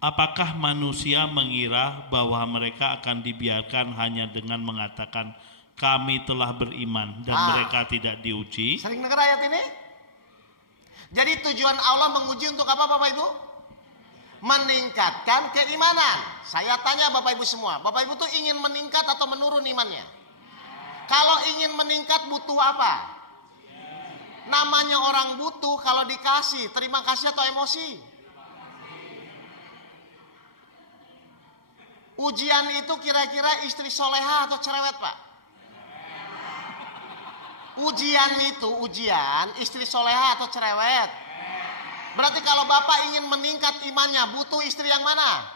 Apakah manusia mengira bahwa mereka akan dibiarkan hanya dengan mengatakan kami telah beriman dan mereka tidak diuji? Sering dengar ayat ini? Jadi tujuan Allah menguji untuk apa Bapak Ibu? Meningkatkan keimanan. Saya tanya Bapak Ibu semua, Bapak Ibu tuh ingin meningkat atau menurun imannya? Kalau ingin meningkat butuh apa? Namanya orang butuh kalau dikasih, terima kasih atau emosi? Ujian itu kira-kira istri soleha atau cerewet, Pak? Ujian itu, istri soleha atau cerewet? Berarti kalau Bapak ingin meningkat imannya, butuh istri yang mana?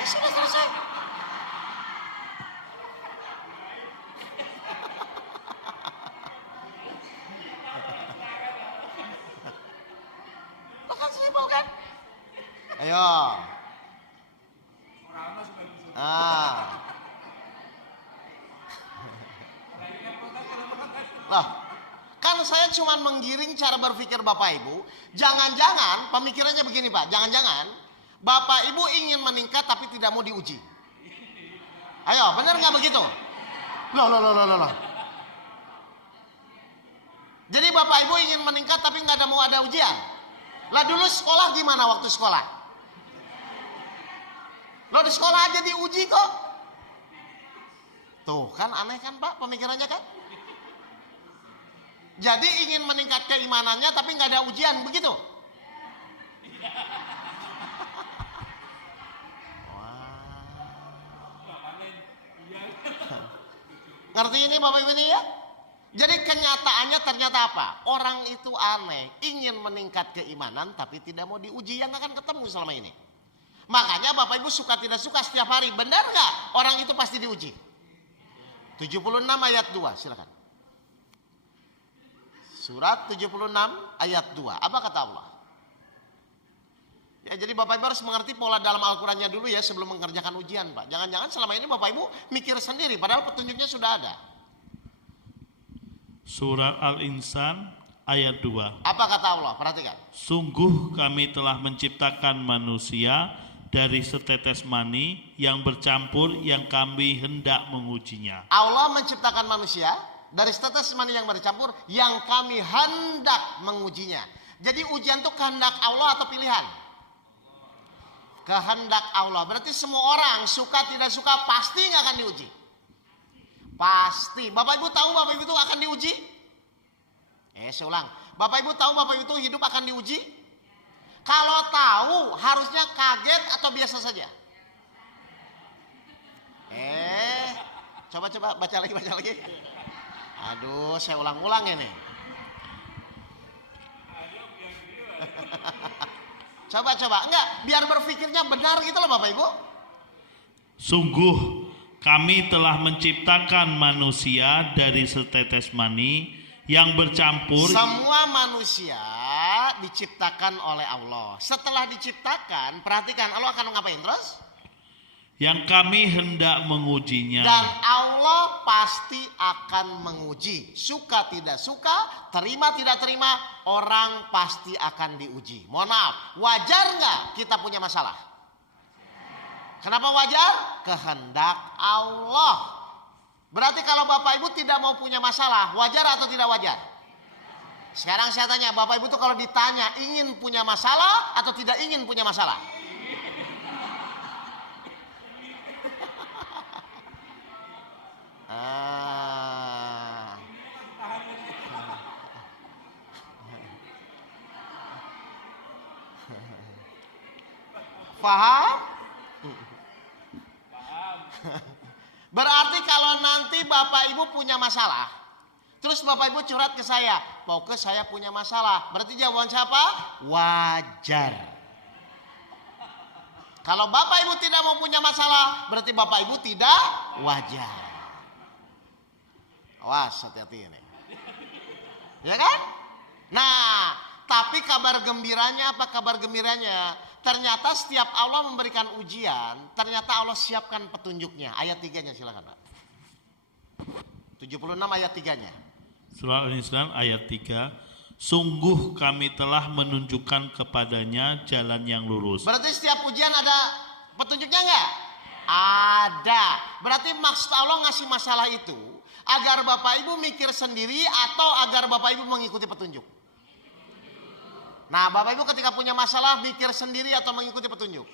Ya, sudah selesai. Kan simpel kan? Ayo. Loh, kan saya cuma menggiring cara berpikir Bapak Ibu. Jangan-jangan pemikirannya begini, Pak. Jangan-jangan Bapak Ibu ingin meningkat tapi tidak mau diuji. Ayo, benar nggak begitu? Loh. Jadi Bapak Ibu ingin meningkat tapi nggak mau ada ujian. Lah dulu sekolah gimana waktu sekolah? Lo di sekolah aja diuji kok. Tuh kan aneh kan Pak pemikirannya kan? Jadi ingin meningkat keimanannya tapi nggak ada ujian begitu? Ngerti ini Bapak Ibu ini ya? Jadi kenyataannya ternyata apa? Orang itu aneh, ingin meningkat keimanan tapi tidak mau diuji, yang akan ketemu selama ini. Makanya Bapak Ibu suka tidak suka setiap hari, benar nggak? Orang itu pasti diuji. 76 ayat 2, silakan. Surat 76 ayat 2, apa kata Allah? Ya, jadi Bapak Ibu harus mengerti pola dalam Al-Qurannya dulu ya sebelum mengerjakan ujian, Pak. Jangan-jangan selama ini Bapak Ibu mikir sendiri, padahal petunjuknya sudah ada. Surat Al-Insan ayat 2. Apa kata Allah? Perhatikan. Sungguh kami telah menciptakan manusia dari setetes mani yang bercampur yang kami hendak mengujinya. Allah menciptakan manusia dari setetes mani yang bercampur yang kami hendak mengujinya. Jadi ujian itu kehendak Allah atau pilihan? Kehendak Allah. Berarti semua orang suka tidak suka pasti nggak akan diuji. Pasti. Bapak Ibu tahu Bapak Ibu itu akan diuji? Saya ulang. Bapak Ibu tahu Bapak Ibu itu hidup akan diuji? Kalau tahu harusnya kaget atau biasa saja? Coba baca lagi. Aduh, saya ulang-ulang ini. Coba. Enggak, biar berpikirnya benar gitu loh Bapak Ibu. Sungguh kami telah menciptakan manusia dari setetes mani yang bercampur. Semua manusia diciptakan oleh Allah. Setelah diciptakan, perhatikan Allah akan ngapain terus? Yang kami hendak mengujinya. Dan Allah pasti akan menguji. Suka tidak suka, terima tidak terima, orang pasti akan diuji. Mohon maaf, wajar nggak kita punya masalah? Kenapa wajar? Kehendak Allah. Berarti kalau Bapak Ibu tidak mau punya masalah, wajar atau tidak wajar? Sekarang saya tanya, Bapak Ibu tuh kalau ditanya ingin punya masalah atau tidak ingin punya masalah? Paham? Berarti kalau nanti Bapak Ibu punya masalah, terus Bapak Ibu curhat ke saya, pokoknya saya punya masalah. Berarti jawaban siapa? Wajar. Kalau Bapak Ibu tidak mau punya masalah, berarti Bapak Ibu tidak wajar. Awas, hati-hati ini. Ya kan? Nah, tapi kabar gembiranya apa kabar gembiranya? Ternyata setiap Allah memberikan ujian, ternyata Allah siapkan petunjuknya. Ayat 3-nya silakan Pak. 76 ayat 3-nya. Surah Al-Insan ayat 3. Sungguh kami telah menunjukkan kepadanya jalan yang lurus. Berarti setiap ujian ada petunjuknya enggak? Ada. Berarti maksud Allah ngasih masalah itu agar Bapak Ibu mikir sendiri atau agar Bapak Ibu mengikuti petunjuk? Nah, Bapak Ibu ketika punya masalah mikir sendiri atau mengikuti petunjuk?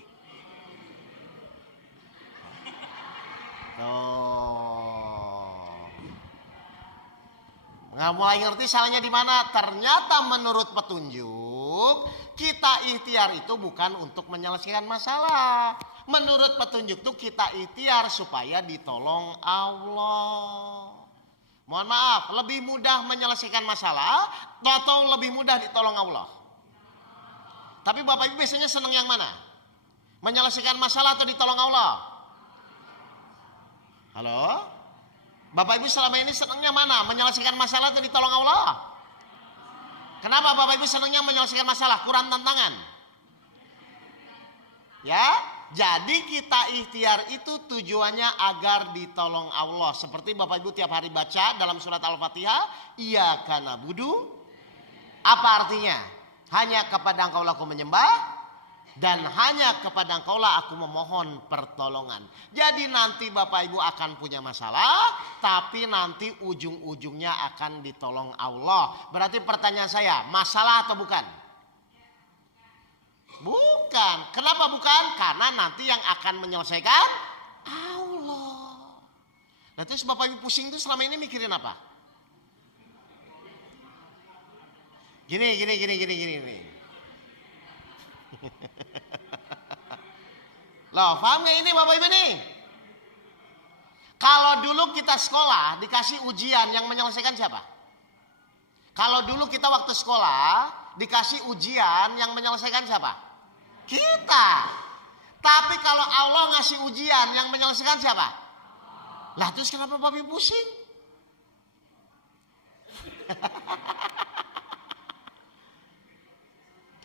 Nggak mulai ngerti salahnya di mana? Ternyata menurut petunjuk kita ikhtiar itu bukan untuk menyelesaikan masalah. Menurut petunjuk itu kita ikhtiar supaya ditolong Allah. Mohon maaf, lebih mudah menyelesaikan masalah atau lebih mudah ditolong Allah? Tapi Bapak Ibu biasanya senang yang mana? Menyelesaikan masalah atau ditolong Allah? Halo? Bapak Ibu selama ini senangnya mana? Menyelesaikan masalah atau ditolong Allah? Kenapa Bapak Ibu senangnya menyelesaikan masalah? Kurang tantangan? Ya? Jadi kita ikhtiar itu tujuannya agar ditolong Allah. Seperti Bapak Ibu tiap hari baca dalam surat Al-Fatihah, Iyyaka na'budu. Apa artinya? Hanya kepada Engkau lah aku menyembah dan hanya kepada Engkau lah aku memohon pertolongan. Jadi nanti Bapak Ibu akan punya masalah, tapi nanti ujung-ujungnya akan ditolong Allah. Berarti pertanyaan saya, masalah atau bukan? Bukan. Kenapa bukan? Karena nanti yang akan menyelesaikan Allah. Nah terus Bapak Ibu pusing tuh selama ini mikirin apa? Gini. Loh, paham gak ini Bapak Ibu nih? Kalau dulu kita sekolah dikasih ujian, yang menyelesaikan siapa? Kalau dulu kita waktu sekolah dikasih ujian, yang menyelesaikan siapa? Kita. Tapi kalau Allah ngasih ujian, yang menyelesaikan siapa? Lah terus kenapa Bapak Ibu pusing?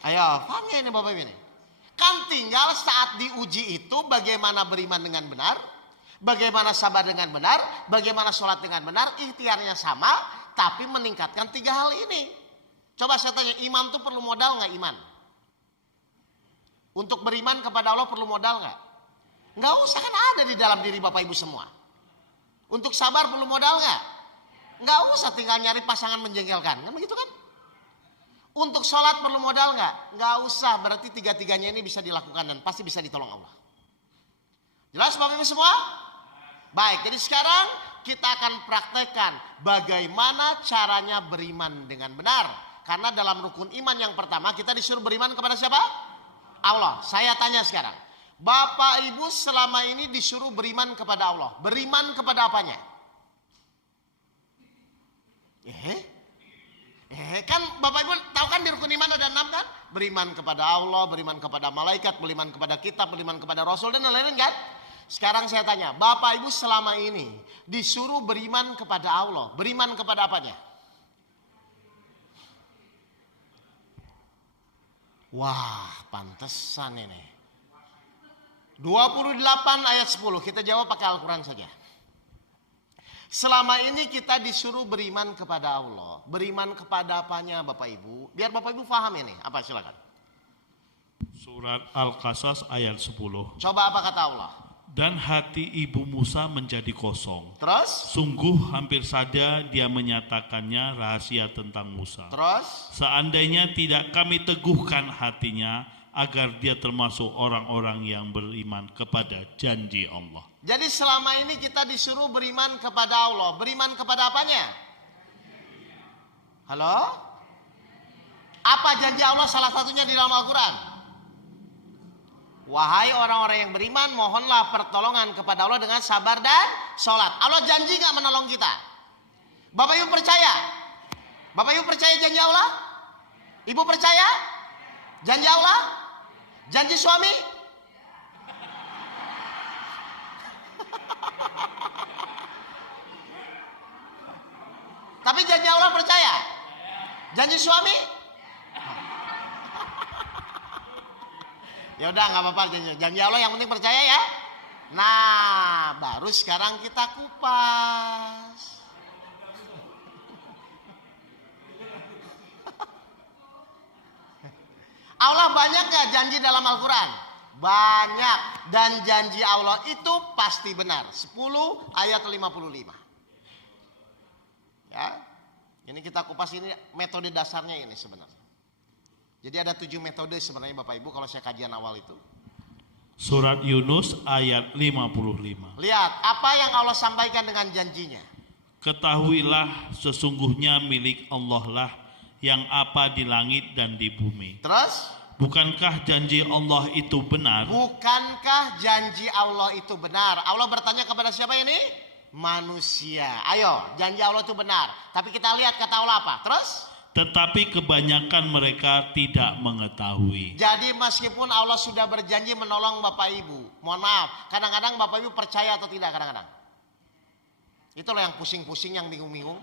Ayo, paham ya ini Bapak Ibu ini? Kan tinggal saat diuji itu bagaimana beriman dengan benar, bagaimana sabar dengan benar, bagaimana sholat dengan benar, ikhtiarnya sama, tapi meningkatkan 3 hal ini. Coba saya tanya, iman tuh perlu modal nggak iman? Untuk beriman kepada Allah perlu modal nggak? Nggak usah, kan ada di dalam diri Bapak Ibu semua. Untuk sabar perlu modal nggak? Nggak usah, tinggal nyari pasangan menjengkelkan, kan begitu kan? Untuk sholat perlu modal nggak? Nggak usah, berarti 3-tiganya ini bisa dilakukan dan pasti bisa ditolong Allah. Jelas Bapak Ibu semua? Baik, jadi sekarang kita akan praktekkan bagaimana caranya beriman dengan benar. Karena dalam rukun iman yang pertama kita disuruh beriman kepada siapa? Allah. Saya tanya sekarang, Bapak Ibu selama ini disuruh beriman kepada Allah. Beriman kepada apanya? Kan Bapak Ibu tahu kan di rukun iman ada 6 kan? Beriman kepada Allah, beriman kepada malaikat, beriman kepada kitab, beriman kepada Rasul dan lain-lain kan? Sekarang saya tanya, Bapak Ibu selama ini disuruh beriman kepada Allah. Beriman kepada apanya? Wah, pantesan ini. 28 ayat 10, kita jawab pakai Al-Quran saja. Selama ini kita disuruh beriman kepada Allah. Beriman kepada apanya Bapak Ibu? Biar Bapak Ibu paham ini. Apa silakan. Surat Al-Qasas ayat 10. Coba apa kata Allah? Dan hati ibu Musa menjadi kosong. Terus? Sungguh hampir saja dia menyatakannya rahasia tentang Musa. Terus? Seandainya tidak kami teguhkan hatinya agar dia termasuk orang-orang yang beriman kepada janji Allah. Jadi selama ini kita disuruh beriman kepada Allah. Beriman kepada apanya? Halo? Apa janji Allah salah satunya di dalam Al-Quran? Wahai orang-orang yang beriman, mohonlah pertolongan kepada Allah dengan sabar dan sholat. Allah janji gak menolong kita? Bapak Ibu percaya? Bapak Ibu percaya janji Allah? Ibu percaya? Janji Allah? Janji suami? Tapi janji Allah percaya? Janji suami? Ya udah nggak apa-apa, janji Allah yang penting percaya ya. Nah, baru sekarang kita kupas. Allah banyak gak janji dalam Al-Quran? Banyak. Dan janji Allah itu pasti benar. 10 ayat 55. Ya, ini kita kupas, ini metode dasarnya ini sebenarnya. Jadi ada 7 metode sebenarnya Bapak Ibu kalau saya kajian awal itu. Surat Yunus ayat 55. Lihat apa yang Allah sampaikan dengan janjinya. Ketahuilah sesungguhnya milik Allah lah yang apa di langit dan di bumi. Terus? Bukankah janji Allah itu benar? Bukankah janji Allah itu benar? Allah bertanya kepada siapa ini? Manusia. Ayo, janji Allah itu benar. Tapi kita lihat kata Allah apa? Terus? Tetapi kebanyakan mereka tidak mengetahui. Jadi meskipun Allah sudah berjanji menolong Bapak Ibu, mohon maaf, kadang-kadang Bapak Ibu percaya atau tidak kadang-kadang? Itulah yang pusing-pusing, yang bingung-bingung.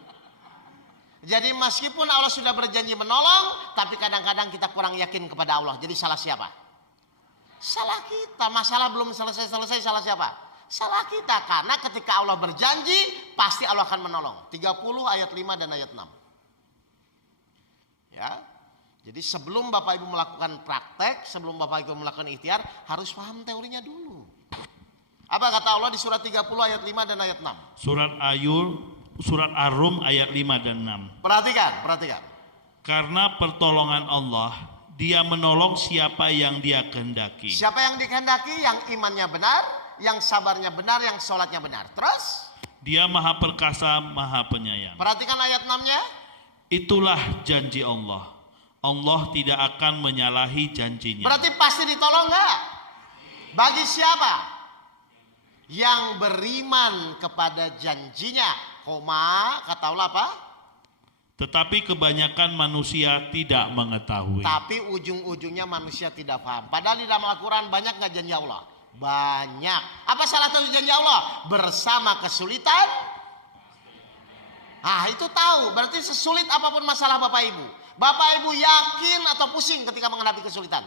Jadi meskipun Allah sudah berjanji menolong, tapi kadang-kadang kita kurang yakin kepada Allah. Jadi salah siapa? Salah kita. Masalah belum selesai-selesai, salah siapa? Salah kita. Karena ketika Allah berjanji, pasti Allah akan menolong. 30 ayat 5 dan ayat 6. Ya. Jadi sebelum Bapak Ibu melakukan praktek, sebelum Bapak Ibu melakukan ikhtiar, harus paham teorinya dulu. Apa kata Allah di surat 30 ayat 5 dan ayat 6? Surat Ar-Rum ayat 5 dan 6. Perhatikan. Karena pertolongan Allah, Dia menolong siapa yang Dia kehendaki. Siapa yang dikehendaki? Yang imannya benar, yang sabarnya benar, yang sholatnya benar. Terus? Dia Maha Perkasa, Maha Penyayang. Perhatikan ayat 6-nya. Itulah janji Allah. Allah tidak akan menyalahi janjinya. Berarti pasti ditolong nggak? Bagi siapa? Yang beriman kepada janjinya. Koma, kata Allah apa? Tetapi kebanyakan manusia tidak mengetahui. Tapi ujung-ujungnya manusia tidak paham. Padahal di dalam Al-Quran banyak nggak janji Allah? Banyak. Apa salah satu janji Allah? Bersama kesulitan. Itu tahu. Berarti sesulit apapun masalah Bapak Ibu, Bapak Ibu yakin atau pusing ketika menghadapi kesulitan?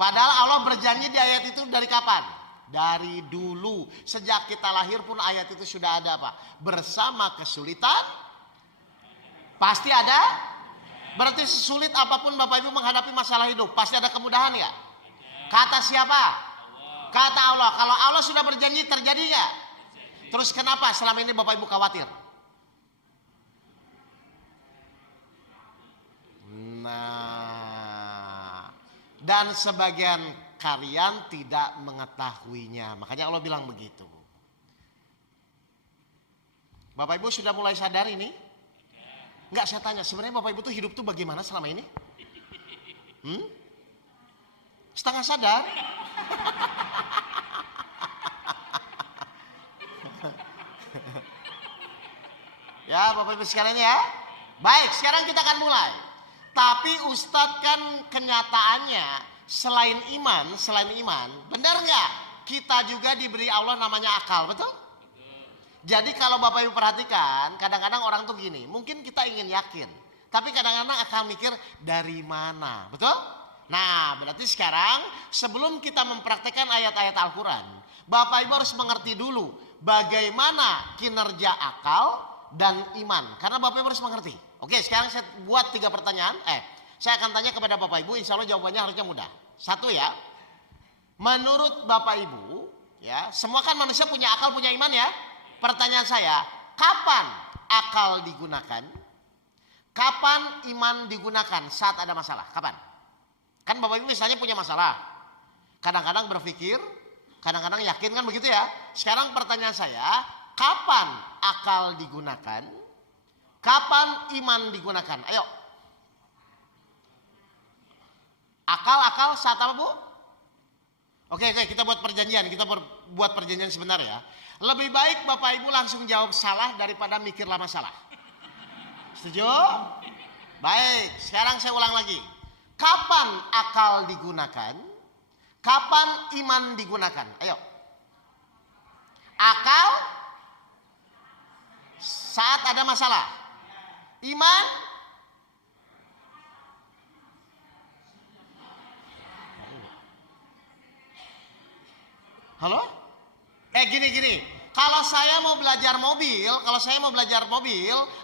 Padahal Allah berjanji di ayat itu dari kapan? Dari dulu. Sejak kita lahir pun ayat itu sudah ada apa? Bersama kesulitan pasti ada. Berarti sesulit apapun Bapak Ibu menghadapi masalah hidup, pasti ada kemudahan ya? Kata siapa? Kata Allah. Kalau Allah sudah berjanji, terjadi nggak? Terus kenapa selama ini Bapak Ibu khawatir? Dan sebagian kalian tidak mengetahuinya. Makanya Allah bilang begitu. Bapak Ibu sudah mulai sadar ini? Enggak, saya tanya, sebenarnya Bapak Ibu tuh hidup tuh bagaimana selama ini? Setengah sadar? Ya Bapak Ibu sekalian ya. Baik, sekarang kita akan mulai. Tapi Ustadz kan kenyataannya selain iman, benar nggak? Kita juga diberi Allah namanya akal, betul? Jadi kalau Bapak Ibu perhatikan, kadang-kadang orang tuh gini, mungkin kita ingin yakin, tapi kadang-kadang akan mikir dari mana, betul? Nah, berarti sekarang sebelum kita mempraktekkan ayat-ayat Al-Quran, Bapak Ibu harus mengerti dulu bagaimana kinerja akal dan iman, karena Bapak Ibu harus mengerti. Oke, sekarang saya buat 3 pertanyaan. Saya akan tanya kepada Bapak Ibu, insya Allah jawabannya harusnya mudah. 1 ya, menurut Bapak Ibu, ya, semua kan manusia punya akal, punya iman ya. Pertanyaan saya, kapan akal digunakan? Kapan iman digunakan saat ada masalah? Kapan? Kan Bapak Ibu misalnya punya masalah, kadang-kadang berpikir, kadang-kadang yakin, kan begitu ya. Sekarang pertanyaan saya, kapan akal digunakan? Kapan iman digunakan? Ayo. Akal saat apa, Bu? Oke, kita buat perjanjian. Kita buat perjanjian sebentar ya. Lebih baik Bapak Ibu langsung jawab salah daripada mikir lama salah. Setuju? Baik, sekarang saya ulang lagi. Kapan akal digunakan? Kapan iman digunakan? Ayo. Akal saat ada masalah. Iman halo? Gini. Kalau saya mau belajar mobil,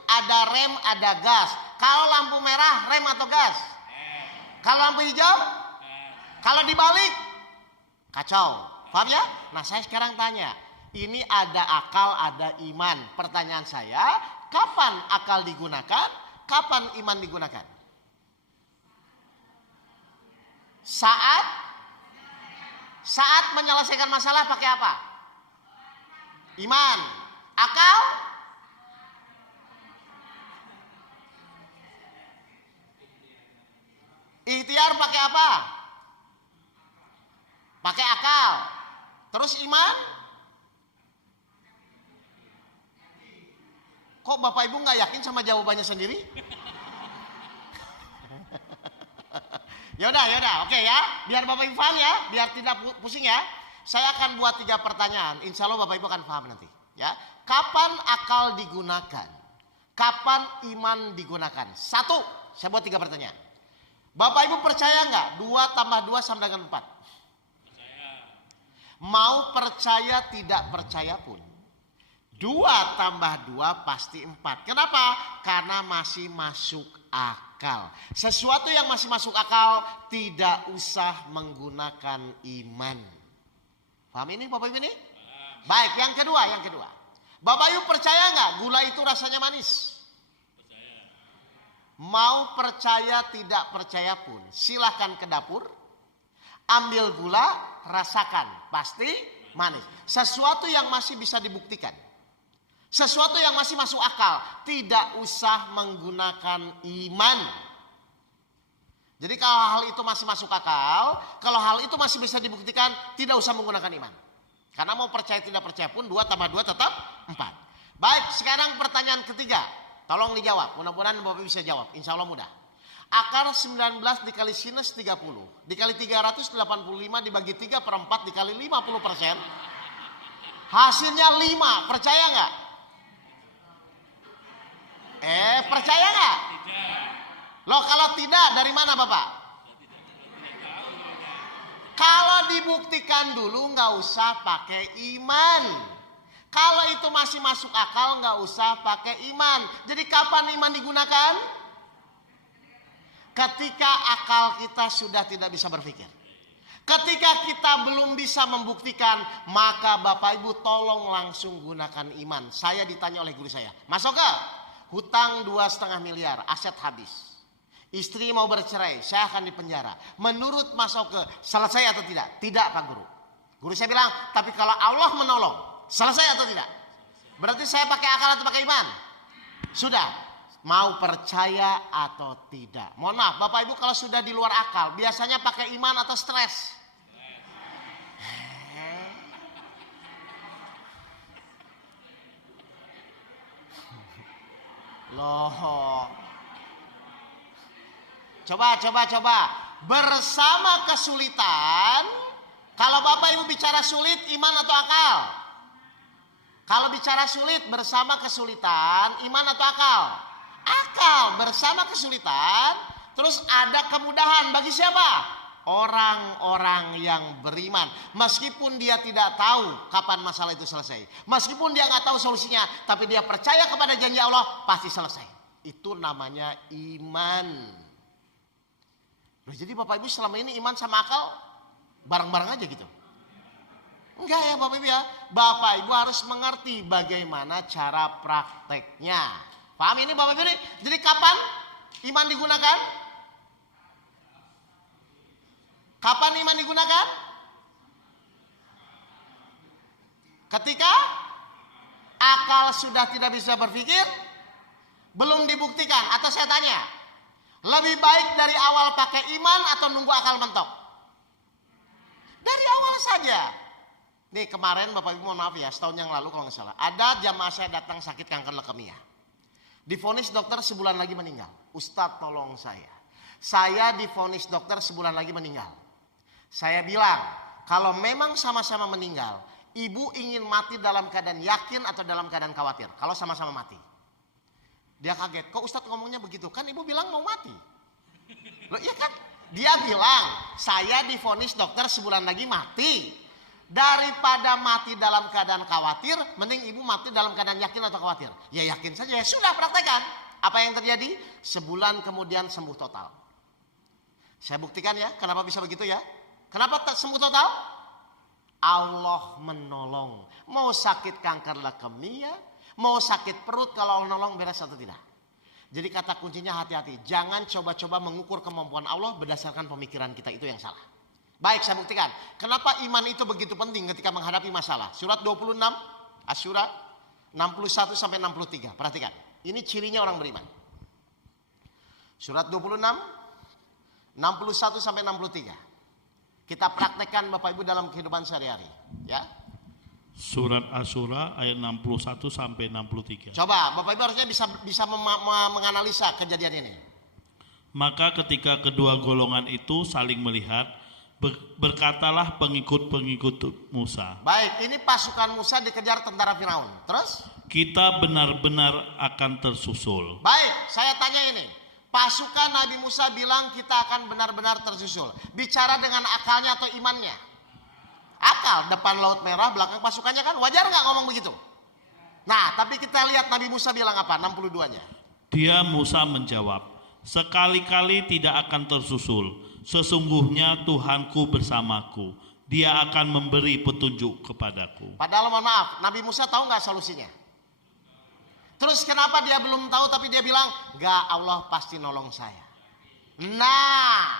ada rem, ada gas. Kalau lampu merah, rem atau gas? Kalau lampu hijau? Kalau dibalik? Kacau. Paham ya? Nah, saya sekarang tanya. Ini ada akal, ada iman. Pertanyaan saya, kapan akal digunakan? Kapan iman digunakan? Saat Saat menyelesaikan masalah pakai apa? Iman. Akal? Ikhtiar pakai apa? Pakai akal. Terus iman? Kok Bapak Ibu nggak yakin sama jawabannya sendiri? Yaudah, oke ya. Biar Bapak Ibu paham ya, biar tidak pusing ya. Saya akan buat 3 pertanyaan. Insya Allah Bapak Ibu akan paham nanti. Ya, kapan akal digunakan? Kapan iman digunakan? 1, saya buat 3 pertanyaan. Bapak Ibu percaya nggak? 2 tambah 2 sama dengan 4? Percaya. Mau percaya tidak percaya pun, 2 tambah 2 pasti 4. Kenapa? Karena masih masuk akal. Sesuatu yang masih masuk akal tidak usah menggunakan iman. Paham ini Bapak Ibu ini? Baik, yang kedua. Bapak Ibu percaya nggak gula itu rasanya manis? Percaya. Mau percaya tidak percaya pun, silahkan ke dapur, ambil gula, rasakan, pasti manis. Sesuatu yang masih bisa dibuktikan. Sesuatu yang masih masuk akal, tidak usah menggunakan iman. Jadi kalau hal itu masih masuk akal, kalau hal itu masih bisa dibuktikan, tidak usah menggunakan iman. Karena mau percaya tidak percaya pun 2 tambah 2 tetap 4. Baik, sekarang pertanyaan ketiga. Tolong dijawab, mudah-mudahan Bapak bisa jawab, insya Allah mudah. Akar 19 dikali sinus 30, dikali 385 dibagi 3/4 dikali 50%. Hasilnya 5, percaya nggak? Percaya nggak? Loh kalau tidak dari mana Bapak? Kalau dibuktikan dulu nggak usah pakai iman. Kalau itu masih masuk akal nggak usah pakai iman. Jadi kapan iman digunakan? Ketika akal kita sudah tidak bisa berpikir. Ketika kita belum bisa membuktikan, maka Bapak Ibu tolong langsung gunakan iman. Saya ditanya oleh guru saya, Mas Oka, hutang 2,5 miliar, aset habis. Istri mau bercerai, saya akan dipenjara. Menurut Mas Oke, selesai atau tidak? Tidak Pak Guru. Guru saya bilang, tapi kalau Allah menolong, selesai atau tidak? Berarti saya pakai akal atau pakai iman? Sudah, mau percaya atau tidak? Mohon maaf, Bapak Ibu kalau sudah di luar akal, biasanya pakai iman atau stres? Loh. Coba. Bersama kesulitan, kalau Bapak Ibu bicara sulit, iman atau akal? Kalau bicara sulit bersama kesulitan, iman atau akal? Akal. Bersama kesulitan, terus ada kemudahan bagi siapa? Orang-orang yang beriman. Meskipun dia tidak tahu kapan masalah itu selesai, meskipun dia nggak tahu solusinya, tapi dia percaya kepada janji Allah, pasti selesai. Itu namanya iman. Loh, jadi Bapak Ibu selama ini iman sama akal bareng-bareng aja gitu? Enggak ya Bapak Ibu ya. Bapak Ibu harus mengerti bagaimana cara prakteknya. Paham ini Bapak Ibu ini? Jadi kapan iman digunakan? Kapan iman digunakan? Ketika akal sudah tidak bisa berpikir, belum dibuktikan. Atau saya tanya, lebih baik dari awal pakai iman atau nunggu akal mentok? Dari awal saja. Nih kemarin Bapak Ibu mohon maaf ya, setahun yang lalu kalau nggak salah, ada jamaah saya datang sakit kanker leukemia. Divonis dokter sebulan lagi meninggal. Ustadz tolong saya. Saya divonis dokter sebulan lagi meninggal. Saya bilang, kalau memang sama-sama meninggal, ibu ingin mati dalam keadaan yakin atau dalam keadaan khawatir? Kalau sama-sama mati. Dia kaget, kok Ustadz ngomongnya begitu? Kan ibu bilang mau mati. Loh iya kan? Dia bilang, saya divonis dokter sebulan lagi mati. Daripada mati dalam keadaan khawatir, mending ibu mati dalam keadaan yakin atau khawatir? Ya yakin saja, ya sudah praktekkan. Apa yang terjadi? Sebulan kemudian sembuh total. Saya buktikan ya, kenapa bisa begitu ya? Kenapa sembuh total? Allah menolong. Mau sakit kanker leukemia, mau sakit perut, kalau Allah nolong beres atau tidak? Jadi kata kuncinya hati-hati. Jangan coba-coba mengukur kemampuan Allah berdasarkan pemikiran kita, itu yang salah. Baik, saya buktikan. Kenapa iman itu begitu penting ketika menghadapi masalah? Surat 26, Asy-Syura 61 sampai 63. Perhatikan. Ini cirinya orang beriman. Surat 26, 61 sampai 63. Kita praktekkan Bapak Ibu dalam kehidupan sehari-hari, ya. Surat Asy-Syura ayat 61 sampai 63. Coba Bapak Ibu harusnya bisa menganalisa kejadian ini. Maka ketika kedua golongan itu saling melihat, berkatalah pengikut-pengikut Musa. Baik, ini pasukan Musa dikejar tentara Firaun. Terus? Kita benar-benar akan tersusul. Baik, saya tanya ini. Pasukan Nabi Musa bilang kita akan benar-benar tersusul. Bicara dengan akalnya atau imannya? Akal, depan Laut Merah, belakang pasukannya kan? Wajar nggak ngomong begitu? Nah, tapi kita lihat Nabi Musa bilang apa? 62-nya. Dia Musa menjawab, sekali-kali tidak akan tersusul. Sesungguhnya Tuhanku bersamaku. Dia akan memberi petunjuk kepadaku. Padahal mohon maaf, Nabi Musa tahu nggak solusinya? Terus kenapa dia belum tahu tapi dia bilang, nggak, Allah pasti nolong saya. Nah,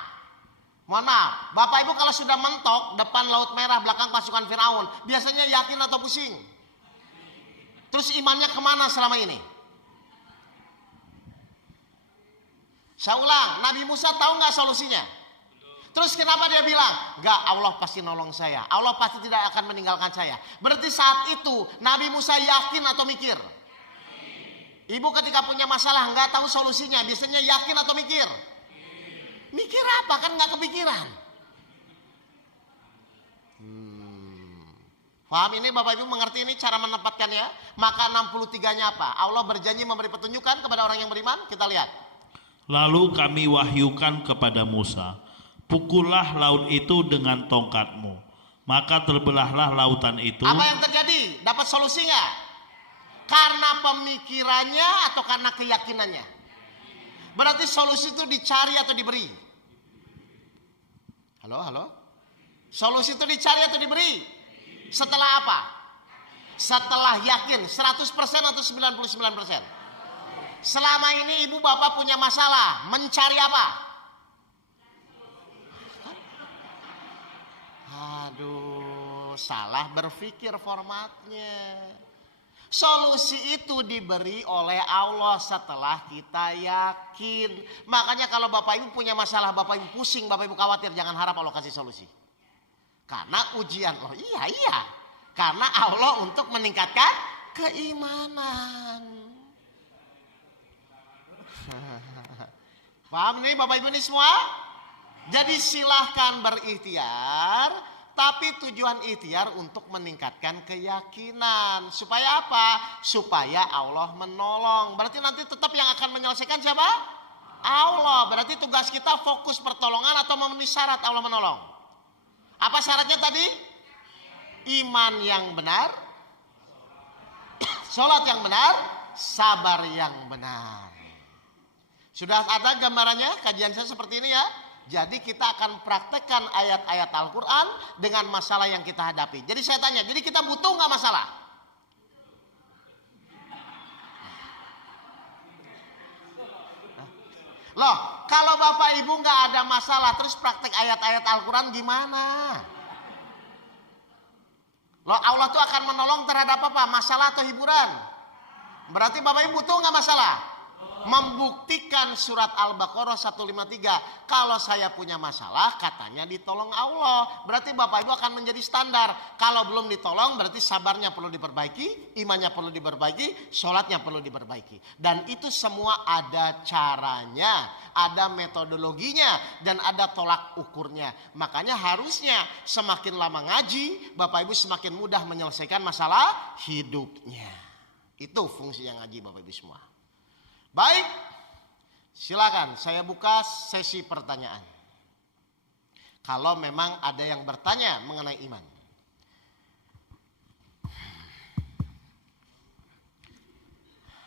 mohon maaf, Bapak Ibu kalau sudah mentok depan Laut Merah, belakang pasukan Firaun, biasanya yakin atau pusing? Terus imannya kemana selama ini? Saya ulang, Nabi Musa tahu nggak solusinya? Terus kenapa dia bilang, nggak, Allah pasti nolong saya, Allah pasti tidak akan meninggalkan saya. Berarti saat itu Nabi Musa yakin atau mikir? Ibu ketika punya masalah nggak tahu solusinya, biasanya yakin atau mikir? Mikir apa? Kan nggak kepikiran. Paham ini Bapak Ibu, mengerti ini cara menempatkannya? Maka 63-nya apa? Allah berjanji memberi petunjukan kepada orang yang beriman. Kita lihat. Lalu kami wahyukan kepada Musa, pukullah laut itu dengan tongkatmu. Maka terbelahlah lautan itu. Apa yang terjadi? Dapat solusi nggak? Karena pemikirannya atau karena keyakinannya? Berarti solusi itu dicari atau diberi? Halo? Solusi itu dicari atau diberi? Setelah apa? Setelah yakin 100% atau 99%? Selama ini ibu bapak punya masalah, mencari apa? Aduh, salah berpikir formatnya. Solusi itu diberi oleh Allah setelah kita yakin. Makanya kalau Bapak Ibu punya masalah, Bapak Ibu pusing, Bapak Ibu khawatir, jangan harap Allah kasih solusi. Karena ujian, oh iya. Karena Allah untuk meningkatkan keimanan. Paham nih Bapak Ibu ini semua? Jadi silahkan berikhtiar. Tapi tujuan ikhtiar untuk meningkatkan keyakinan. Supaya apa? Supaya Allah menolong. Berarti nanti tetap yang akan menyelesaikan siapa? Allah. Berarti tugas kita fokus pertolongan atau memenuhi syarat Allah menolong. Apa syaratnya tadi? Iman yang benar, sholat yang benar, sabar yang benar. Sudah ada gambarannya? Kajian saya seperti ini ya. Jadi kita akan praktekkan ayat-ayat Al-Quran dengan masalah yang kita hadapi. Jadi saya tanya, jadi kita butuh nggak masalah? Loh, kalau Bapak Ibu nggak ada masalah, terus praktek ayat-ayat Al-Quran gimana? Loh, Allah tuh akan menolong terhadap apa? Masalah atau hiburan? Berarti Bapak Ibu butuh nggak masalah? Membuktikan surat Al-Baqarah 153. Kalau saya punya masalah, katanya ditolong Allah. Berarti Bapak Ibu akan menjadi standar. Kalau belum ditolong, berarti sabarnya perlu diperbaiki, imannya perlu diperbaiki, sholatnya perlu diperbaiki. Dan itu semua ada caranya, ada metodologinya, dan ada tolak ukurnya. Makanya harusnya semakin lama ngaji, Bapak Ibu semakin mudah menyelesaikan masalah hidupnya. Itu fungsi yang ngaji Bapak Ibu semua. Baik, silakan saya buka sesi pertanyaan. Kalau memang ada yang bertanya mengenai iman.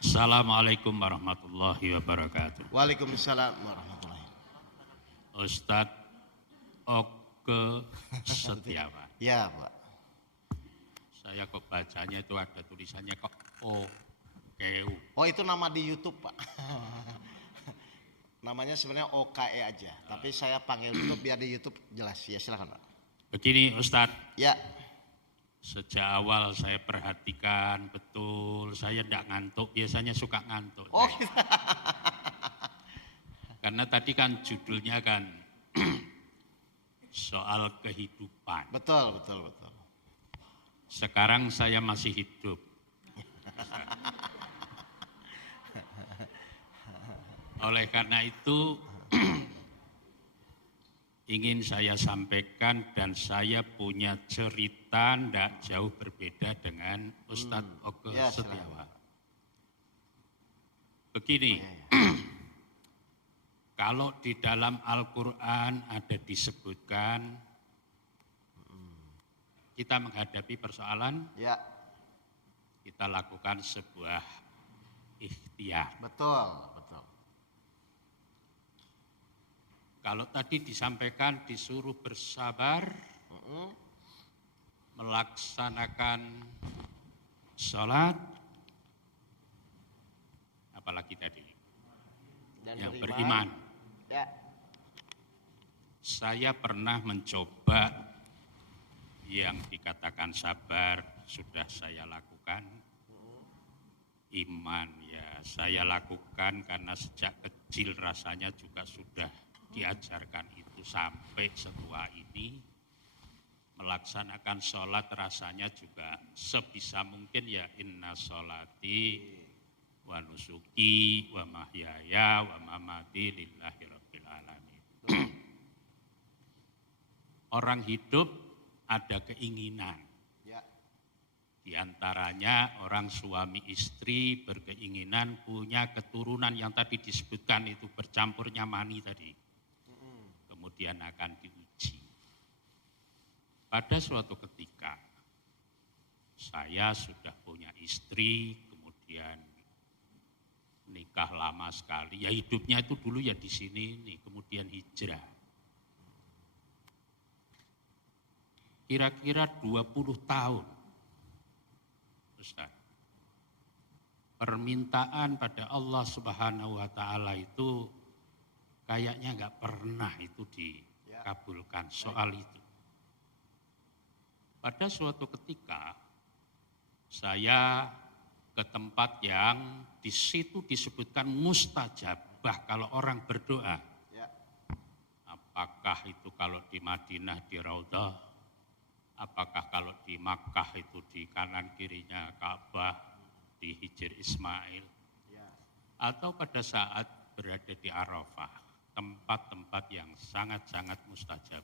Assalamualaikum warahmatullahi wabarakatuh. Waalaikumsalam warahmatullahi wabarakatuh. Ustadz Oke Setiawan. Ya, Pak. Saya kok bacanya itu ada tulisannya kok O. Oh, itu nama di YouTube, Pak. Namanya sebenarnya OKE aja, tapi saya panggil dulu biar di YouTube jelas. Ya silakan Pak. Begini Ustadz, Ya, sejak awal saya perhatikan betul, saya tidak ngantuk, biasanya suka ngantuk. oh saya. Karena tadi kan judulnya kan soal kehidupan. betul, betul, betul. Sekarang saya masih hidup. Oleh karena itu ingin saya sampaikan dan saya punya cerita tidak jauh berbeda dengan Ustadz Oke Ya, Setiawan. Begini, kalau di dalam Al-Quran ada disebutkan kita menghadapi persoalan, Ya, kita lakukan sebuah ikhtiar. betul, betul. Kalau tadi disampaikan disuruh bersabar, melaksanakan sholat, apalagi tadi, Dan yang beriman. Ya, Saya pernah mencoba yang dikatakan sabar, sudah saya lakukan. Iman ya saya lakukan karena sejak kecil rasanya juga sudah diajarkan itu sampai setua ini. Melaksanakan sholat rasanya juga sebisa mungkin ya inna sholati wa nusuki wa mahyaya wa mamati lillahi rabbil alamin. Orang hidup ada keinginan. ya, Di antaranya orang suami istri berkeinginan punya keturunan yang tadi disebutkan itu bercampurnya mani tadi. Kemudian akan diuji. Pada suatu ketika saya sudah punya istri, kemudian nikah lama sekali. Ya hidupnya itu dulu ya di sini nih, kemudian hijrah. Kira-kira 20 tahun. Ustaz. Permintaan pada Allah Subhanahu wa taala itu kayaknya enggak pernah itu dikabulkan soal itu. Pada suatu ketika saya ke tempat yang di situ disebutkan mustajabah kalau orang berdoa. ya, Apakah itu kalau di Madinah di Raudhah, apakah kalau di Makkah itu di kanan kirinya Ka'bah, di Hijr Ismail, ya, atau pada saat berada di Arafah, tempat-tempat yang sangat-sangat mustajab.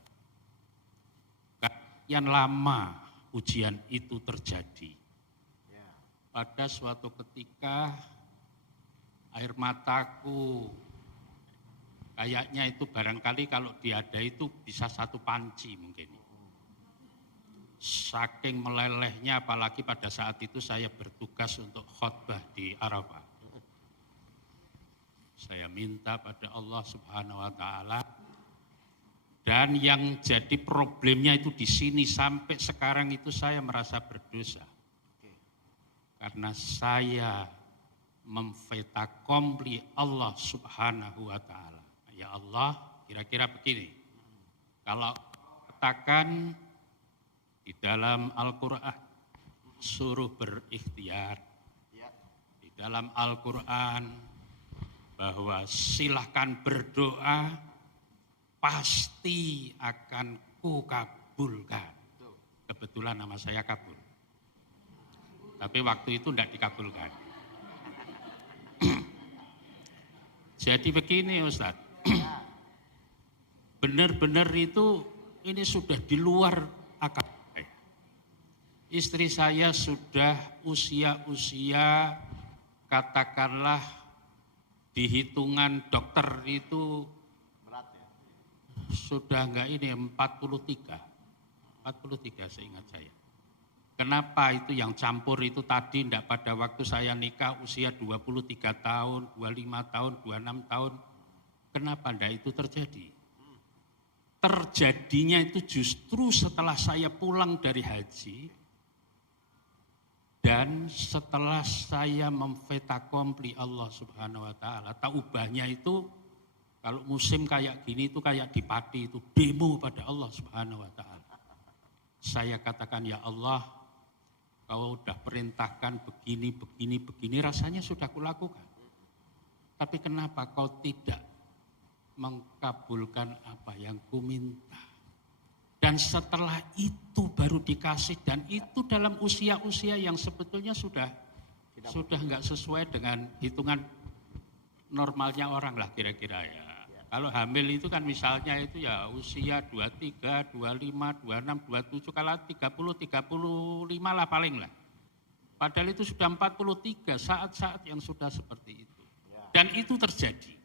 Sekian lama ujian itu terjadi. ya, Pada suatu ketika air mataku kayaknya itu barangkali kalau diada itu bisa satu panci mungkin. Saking melelehnya apalagi pada saat itu saya bertugas untuk khotbah di Arafah. Saya minta pada Allah Subhanahu wa taala, dan yang jadi problemnya itu di sini sampai sekarang itu saya merasa berdosa. Karena saya memfetakompli Allah Subhanahu wa taala. Ya Allah, kira-kira begini. Kalau katakan di dalam Al-Quran suruh berikhtiar. ya, Di dalam Al-Quran bahwa silahkan berdoa pasti akan kukabulkan. Kebetulan nama saya kabul. Tapi waktu itu tidak dikabulkan. Jadi begini Ustadz. Benar-benar itu ini sudah di luar akal. Istri saya sudah usia-usia katakanlah di hitungan dokter itu berat ya. sudah enggak ini 43 seingat saya. Kenapa itu yang campur itu tadi enggak pada waktu saya nikah usia 23 tahun, 25 tahun, 26 tahun. Kenapa enggak itu terjadi? Terjadinya itu justru setelah saya pulang dari haji dan setelah saya memfetakompli Allah Subhanahu wa taala. Taubahnya itu Kalau musim kayak gini itu kayak di Pati itu demo pada Allah Subhanahu wa taala. Saya katakan, ya Allah, Kau udah perintahkan begini, rasanya sudah kulakukan. Tapi kenapa Kau tidak mengkabulkan apa yang ku minta? Dan setelah itu baru dikasih, dan itu dalam usia-usia yang sebetulnya sudah nggak sesuai dengan hitungan normalnya orang lah kira-kira ya. Kalau hamil itu kan misalnya itu ya usia 23, 25, 26, 27, kalau 30, 35 lah paling lah. Padahal itu sudah 43 saat-saat yang sudah seperti itu. Dan itu terjadi.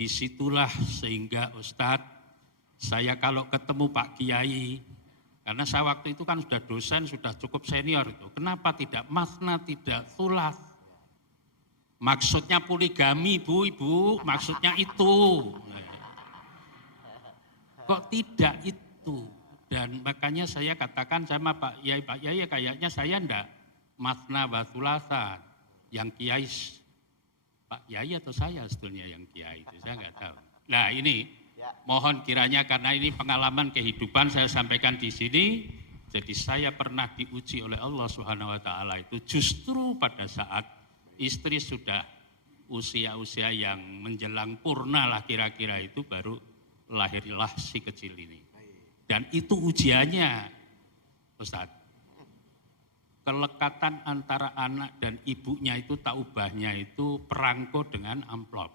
Disitulah sehingga Ustadz, saya kalau ketemu Pak Kiai, karena saya waktu itu kan sudah dosen, sudah cukup senior itu. Kenapa tidak masna, tidak thulas? Maksudnya poligami, Bu, Ibu, maksudnya itu. Kok tidak itu? Dan makanya saya katakan sama Pak Yai kayaknya saya enggak masna wa thulatsa. Yang Kiai, Pak Yai atau saya sebetulnya yang Kiai itu, saya enggak tahu. Nah ini, mohon kiranya karena ini pengalaman kehidupan saya sampaikan di sini. Jadi saya pernah diuji oleh Allah Subhanahu wa taala itu justru pada saat istri sudah usia-usia yang menjelang purna lah kira-kira itu baru lahirlah si kecil ini. Dan itu ujiannya, Ustadz. Kelekatan antara anak dan ibunya itu tak ubahnya itu perangko dengan amplop.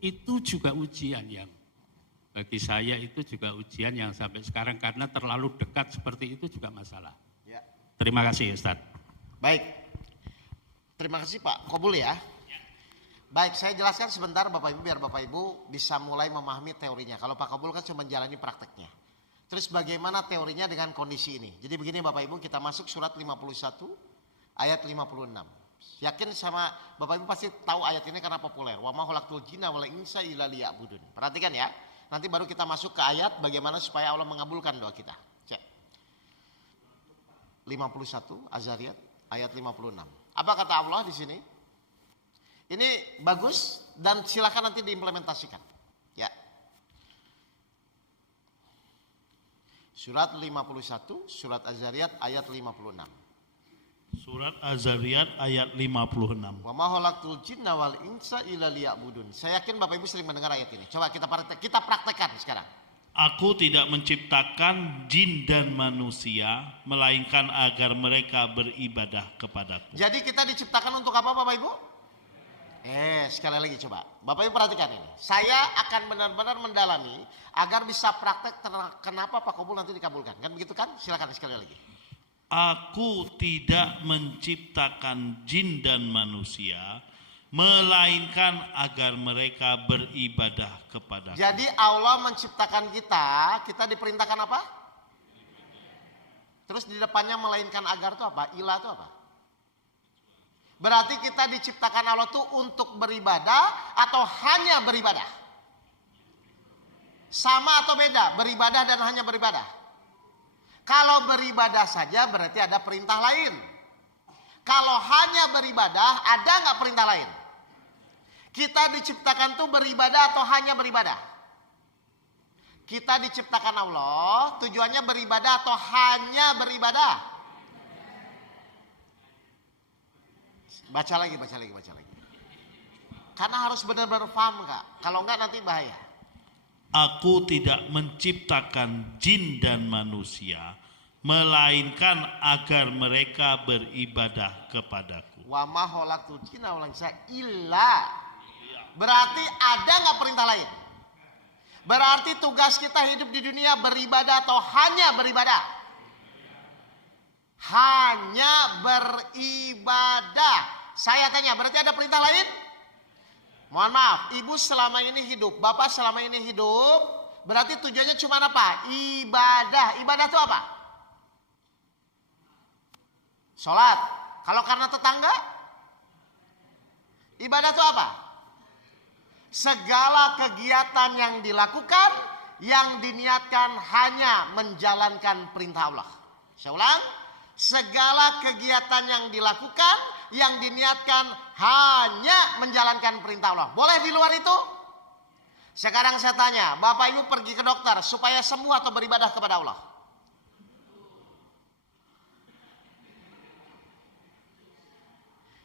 Itu juga ujian yang bagi saya itu juga ujian yang sampai sekarang karena terlalu dekat seperti itu juga masalah. Ya. Terima kasih Ustadz. Baik. Terima kasih Pak Kobul ya. Baik, saya jelaskan sebentar Bapak Ibu biar Bapak Ibu bisa mulai memahami teorinya. Kalau Pak Kobul kan cuma menjalani prakteknya. Terus bagaimana teorinya dengan kondisi ini? Jadi begini Bapak Ibu, kita masuk surat 51 ayat 56. Yakin sama Bapak Ibu pasti tahu ayat ini karena populer. Wa ma khalaqtul jinna wal insa illa liya'budun. Perhatikan ya. Nanti baru kita masuk ke ayat bagaimana supaya Allah mengabulkan doa kita. Cek. 51 Az-Zariyat ayat 56. Apa kata Allah di sini? Ini bagus dan silakan nanti diimplementasikan. Ya. Surat 51, surat Az-Zariyat ayat 56. Surat Az-Zariyat ayat 56. Wa ma khalaqtul jinna wal insa illa liya'budun. Saya yakin Bapak Ibu sering mendengar ayat ini. Coba kita praktekkan sekarang. Aku tidak menciptakan jin dan manusia, melainkan agar mereka beribadah kepadaku. Jadi kita diciptakan untuk apa Bapak Ibu? Sekali lagi coba. Bapak Ibu perhatikan ini. Saya akan benar-benar mendalami agar bisa praktek kenapa Pak Kobul nanti dikabulkan. Kan begitu kan? Silakan sekali lagi. Aku tidak menciptakan jin dan manusia, melainkan agar mereka beribadah kepadaku. Jadi Allah menciptakan kita diperintahkan apa? Terus di depannya melainkan agar itu apa? Ilah itu apa? Berarti kita diciptakan Allah itu untuk beribadah atau hanya beribadah? Sama atau beda? Beribadah dan hanya beribadah. Kalau beribadah saja berarti ada perintah lain. Kalau hanya beribadah ada nggak perintah lain? Kita diciptakan tuh beribadah atau hanya beribadah? Kita diciptakan Allah tujuannya beribadah atau hanya beribadah? Baca lagi. Karena harus benar-benar paham Kak. Kalau enggak nanti bahaya. Aku tidak menciptakan jin dan manusia, melainkan agar mereka beribadah kepadaku. Wa ma khalaqtul jinna wal insa illa. Berarti ada nggak perintah lain? Berarti tugas kita hidup di dunia beribadah atau hanya beribadah? Hanya beribadah. Saya tanya, berarti ada perintah lain? Mohon maaf, ibu selama ini hidup, bapak selama ini hidup, berarti tujuannya cuma apa? Ibadah. Ibadah itu apa? Sholat. Kalau karena tetangga? Ibadah itu apa? Segala kegiatan yang dilakukan, yang diniatkan hanya menjalankan perintah Allah. Saya ulang, segala kegiatan yang dilakukan, yang diniatkan hanya menjalankan perintah Allah. Boleh di luar itu? Sekarang saya tanya, Bapak Ibu pergi ke dokter supaya sembuh atau beribadah kepada Allah?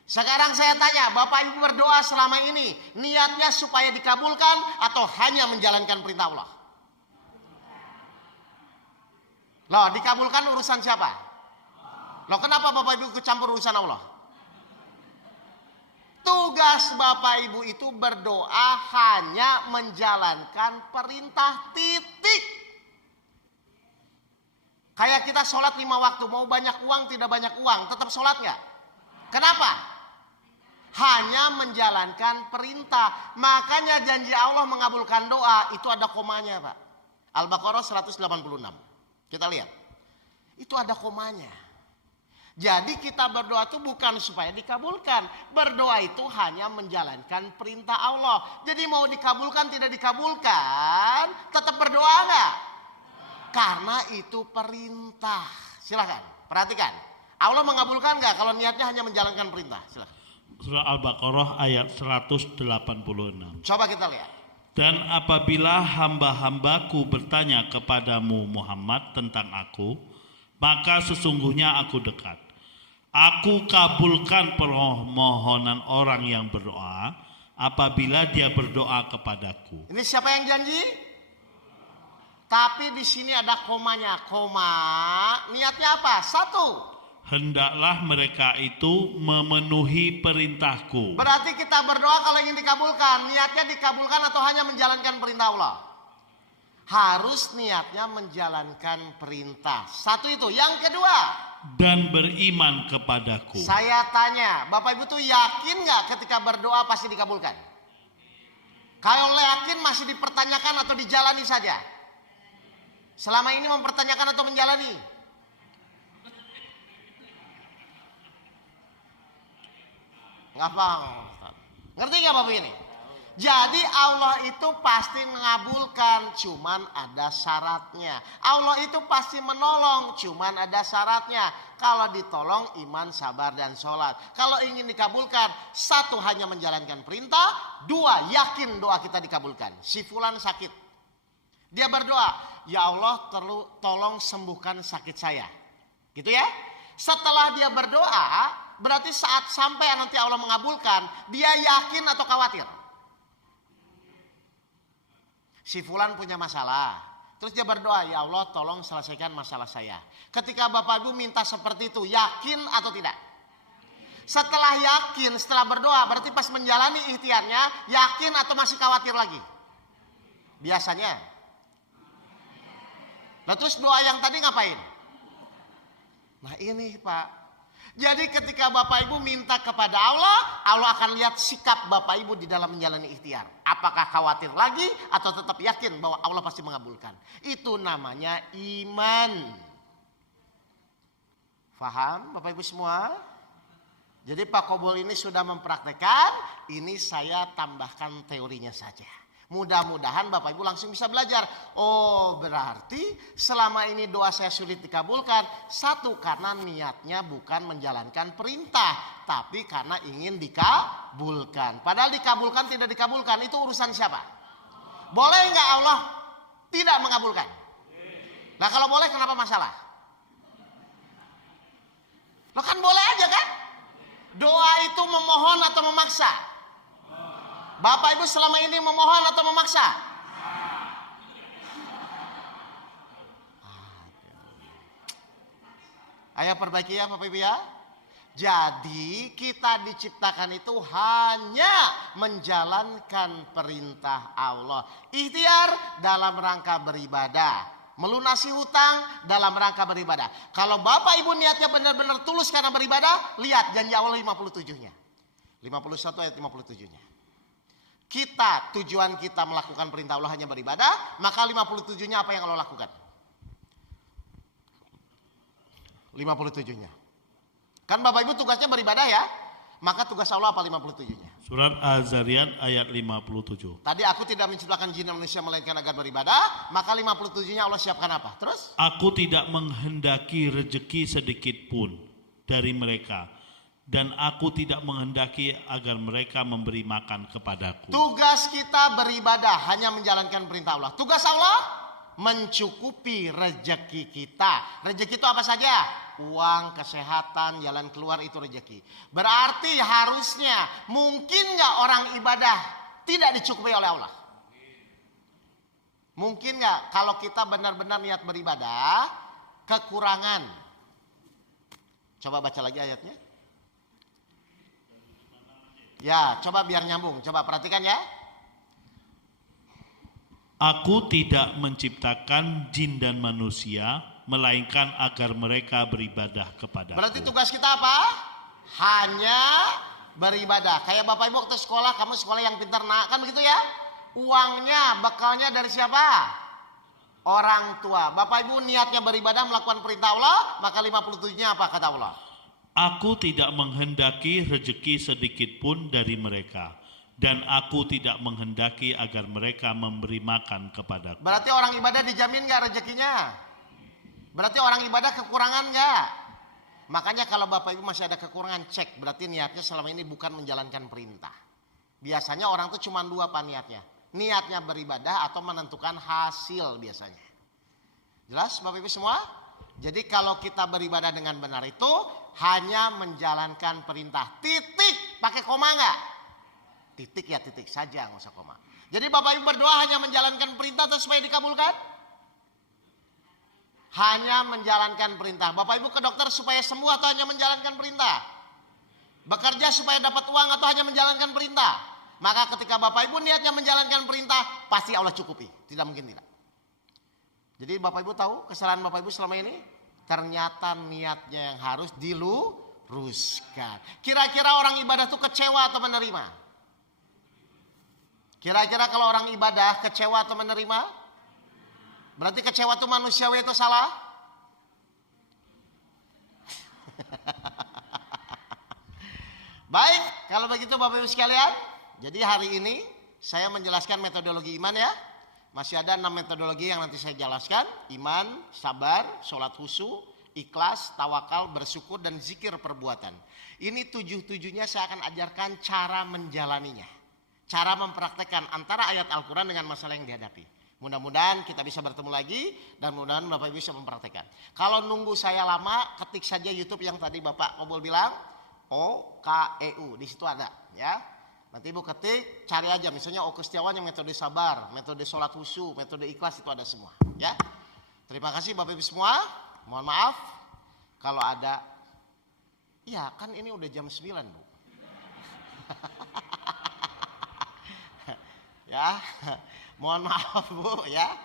Sekarang saya tanya, Bapak Ibu berdoa selama ini niatnya supaya dikabulkan atau hanya menjalankan perintah Allah? Loh, dikabulkan urusan siapa? Loh, kenapa Bapak Ibu ikut campur urusan Allah? Tugas Bapak Ibu itu berdoa hanya menjalankan perintah, titik. Kayak kita sholat 5 waktu, mau banyak uang tidak banyak uang, tetap sholat nggak? Kenapa? Hanya menjalankan perintah. Makanya janji Allah mengabulkan doa itu ada komanya, Pak. Al-Baqarah 186. Kita lihat. Itu ada komanya. Jadi kita berdoa itu bukan supaya dikabulkan. Berdoa itu hanya menjalankan perintah Allah. Jadi mau dikabulkan tidak dikabulkan, tetap berdoa nggak? Karena itu perintah. Silakan, perhatikan. Allah mengabulkan nggak kalau niatnya hanya menjalankan perintah? Silakan. Surah Al-Baqarah ayat 186. Coba kita lihat. Dan apabila hamba-hambaku bertanya kepadamu Muhammad tentang aku, maka sesungguhnya aku dekat. Aku kabulkan permohonan orang yang berdoa apabila dia berdoa kepadaku. Ini siapa yang janji? Tapi di sini ada komanya. Koma, niatnya apa? 1. Hendaklah mereka itu memenuhi perintahku. Berarti kita berdoa kalau ingin dikabulkan, niatnya dikabulkan atau hanya menjalankan perintah Allah? Harus niatnya menjalankan perintah. 1 itu. Yang kedua, dan beriman kepadaku. Saya tanya, Bapak Ibu tuh yakin nggak ketika berdoa pasti dikabulkan? Kalau yakin masih dipertanyakan atau dijalani saja? Selama ini mempertanyakan atau menjalani? Nggak paham. Ngerti nggak Bapak ini? Jadi Allah itu pasti mengabulkan, cuman ada syaratnya. Allah itu pasti menolong, cuman ada syaratnya. Kalau ditolong iman, sabar, dan sholat. Kalau ingin dikabulkan, 1 hanya menjalankan perintah, 2 yakin doa kita dikabulkan. Si fulan sakit, dia berdoa, ya Allah tolong sembuhkan sakit saya. Gitu ya. Setelah dia berdoa, berarti saat sampai nanti Allah mengabulkan, dia yakin atau khawatir? Si fulan punya masalah, terus dia berdoa, ya Allah tolong selesaikan masalah saya. Ketika Bapak Ibu minta seperti itu, yakin atau tidak? Setelah yakin, setelah berdoa, berarti pas menjalani ikhtiarnya, yakin atau masih khawatir lagi? Biasanya. Nah terus doa yang tadi ngapain? Nah ini Pak. Jadi ketika Bapak Ibu minta kepada Allah, Allah akan lihat sikap Bapak Ibu di dalam menjalani ikhtiar. Apakah khawatir lagi atau tetap yakin bahwa Allah pasti mengabulkan. Itu namanya iman. Faham Bapak Ibu semua? Jadi Pak Kobol ini sudah mempraktekkan, ini saya tambahkan teorinya saja. Mudah-mudahan Bapak Ibu langsung bisa belajar. Oh berarti selama ini doa saya sulit dikabulkan. 1 karena niatnya bukan menjalankan perintah, tapi karena ingin dikabulkan. Padahal dikabulkan tidak dikabulkan itu urusan siapa? Boleh nggak Allah tidak mengabulkan? Nah kalau boleh kenapa masalah? Lo kan boleh aja kan? Doa itu memohon atau memaksa? Bapak Ibu selama ini memohon atau memaksa? Ayo perbaiki ya Bapak Ibu ya. Jadi kita diciptakan itu hanya menjalankan perintah Allah. Ikhtiar dalam rangka beribadah. Melunasi hutang dalam rangka beribadah. Kalau Bapak Ibu niatnya benar-benar tulus karena beribadah, lihat janji Allah 57-nya. 51 ayat 57-nya. Tujuan kita melakukan perintah Allah hanya beribadah, maka 57-nya apa yang Allah lakukan? 57-nya. Kan Bapak Ibu tugasnya beribadah ya, maka tugas Allah apa 57-nya? Surat Az-Zariyat ayat 57. Tadi aku tidak menciptakan jin manusia melainkan agar beribadah, maka 57-nya Allah siapkan apa? Terus? Aku tidak menghendaki rezeki sedikit pun dari mereka, dan aku tidak menghendaki agar mereka memberi makan kepadaku. Tugas kita beribadah, hanya menjalankan perintah Allah. Tugas Allah mencukupi rejeki kita. Rejeki itu apa saja? Uang, kesehatan, jalan keluar, itu rejeki. Berarti harusnya, mungkin nggak orang ibadah tidak dicukupi oleh Allah? Mungkin nggak kalau kita benar-benar niat beribadah, kekurangan? Coba baca lagi ayatnya. Ya, coba biar nyambung. Coba perhatikan ya. Aku tidak menciptakan jin dan manusia, melainkan agar mereka beribadah kepadaku. Berarti tugas kita apa? Hanya beribadah. Kayak Bapak Ibu waktu sekolah, kamu sekolah yang pintar, nak, kan begitu ya? Uangnya, bekalnya dari siapa? Orang tua. Bapak Ibu niatnya beribadah, melakukan perintah Allah, maka 57-nya apa kata Allah? Aku tidak menghendaki rejeki sedikit pun dari mereka, dan aku tidak menghendaki agar mereka memberi makan kepadaku. Berarti orang ibadah dijamin gak rezekinya? Berarti orang ibadah kekurangan gak? Makanya kalau Bapak Ibu masih ada kekurangan, cek. Berarti niatnya selama ini bukan menjalankan perintah. Biasanya orang tuh cuma dua apa niatnya. Niatnya beribadah atau menentukan hasil biasanya. Jelas Bapak Ibu semua? Jadi kalau kita beribadah dengan benar itu hanya menjalankan perintah. Titik, pakai koma enggak? Titik ya titik saja, nggak usah koma. Jadi Bapak Ibu berdoa hanya menjalankan perintah atau supaya dikabulkan? Hanya menjalankan perintah. Bapak Ibu ke dokter supaya sembuh atau hanya menjalankan perintah? Bekerja supaya dapat uang atau hanya menjalankan perintah? Maka ketika Bapak Ibu niatnya menjalankan perintah, pasti Allah cukupi. Tidak mungkin tidak. Jadi Bapak Ibu tahu kesalahan Bapak Ibu selama ini? Ternyata niatnya yang harus diluruskan. Kira-kira orang ibadah itu kecewa atau menerima? Kira-kira kalau orang ibadah kecewa atau menerima? Berarti kecewa itu manusiawi, itu salah? Baik, kalau begitu Bapak Ibu sekalian. Jadi hari ini saya menjelaskan metodologi iman ya. Masih ada 6 metodologi yang nanti saya jelaskan. Iman, sabar, sholat khusyuk, ikhlas, tawakal, bersyukur, dan zikir perbuatan. Ini 7-7-nya saya akan ajarkan cara menjalaninya. Cara mempraktekkan antara ayat Al-Quran dengan masalah yang dihadapi. Mudah-mudahan kita bisa bertemu lagi dan mudah-mudahan Bapak Ibu bisa mempraktekkan. Kalau nunggu saya lama, ketik saja YouTube yang tadi Bapak Kobul bilang, OKEU, di situ ada ya. Nanti Ibu ketik, cari aja misalnya Oke Setiawan yang metode sabar, metode sholat khusyuk, metode ikhlas, itu ada semua ya. Terima kasih Bapak Ibu semua. Mohon maaf kalau ada, ya kan ini udah jam 9 Bu. Ya, mohon maaf Bu ya.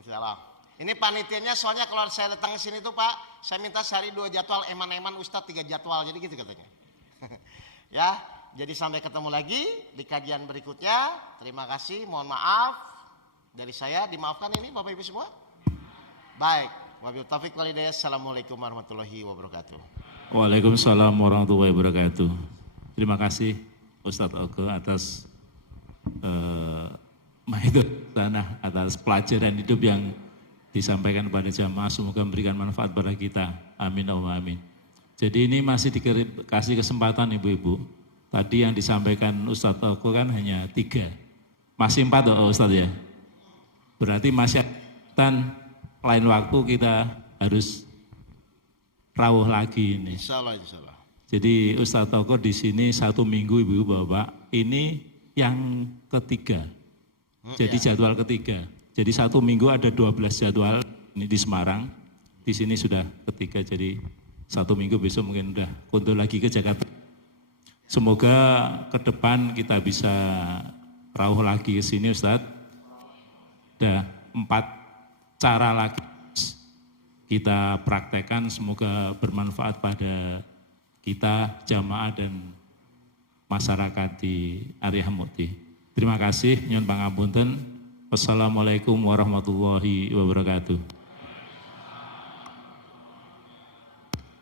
Insyaallah. Ini panitianya soalnya kalau saya datang ke sini tuh Pak, saya minta sehari 2 jadwal, eman-eman Ustadz 3 jadwal, jadi gitu katanya. Ya, jadi sampai ketemu lagi di kajian berikutnya. Terima kasih, mohon maaf dari saya, dimaafkan ini Bapak Ibu semua. Baik, wabillahi taufiq wal hidayah. Assalamualaikum warahmatullahi wabarakatuh. Waalaikumsalam warahmatullahi wabarakatuh. Terima kasih Ustadz Oke atas tanah, atas pelajaran hidup yang disampaikan kepada jamaah. Semoga memberikan manfaat pada kita. Amin Allahumma amin. Jadi ini masih dikasih kesempatan ibu-ibu. Tadi yang disampaikan Ustadz Oke kan hanya 3. Masih 4 Ustadz ya. Berarti masih lain waktu kita harus rawuh lagi ini. Insyaallah, insyaallah. Jadi Ustadz Oke di sini 1 minggu ibu bapak, ini yang ketiga. Jadi jadwal ketiga. Jadi 1 minggu ada 12 jadwal ini di Semarang. Di sini sudah ketiga. Jadi 1 minggu besok mungkin udah kuntul lagi ke Jakarta. Semoga ke depan kita bisa rawuh lagi ke sini Ustadz. Ada 4 cara lagi kita praktekkan, semoga bermanfaat pada kita, jamaah dan masyarakat di area Mukti. Terima kasih, nyuwun pangapunten. Wassalamualaikum warahmatullahi wabarakatuh.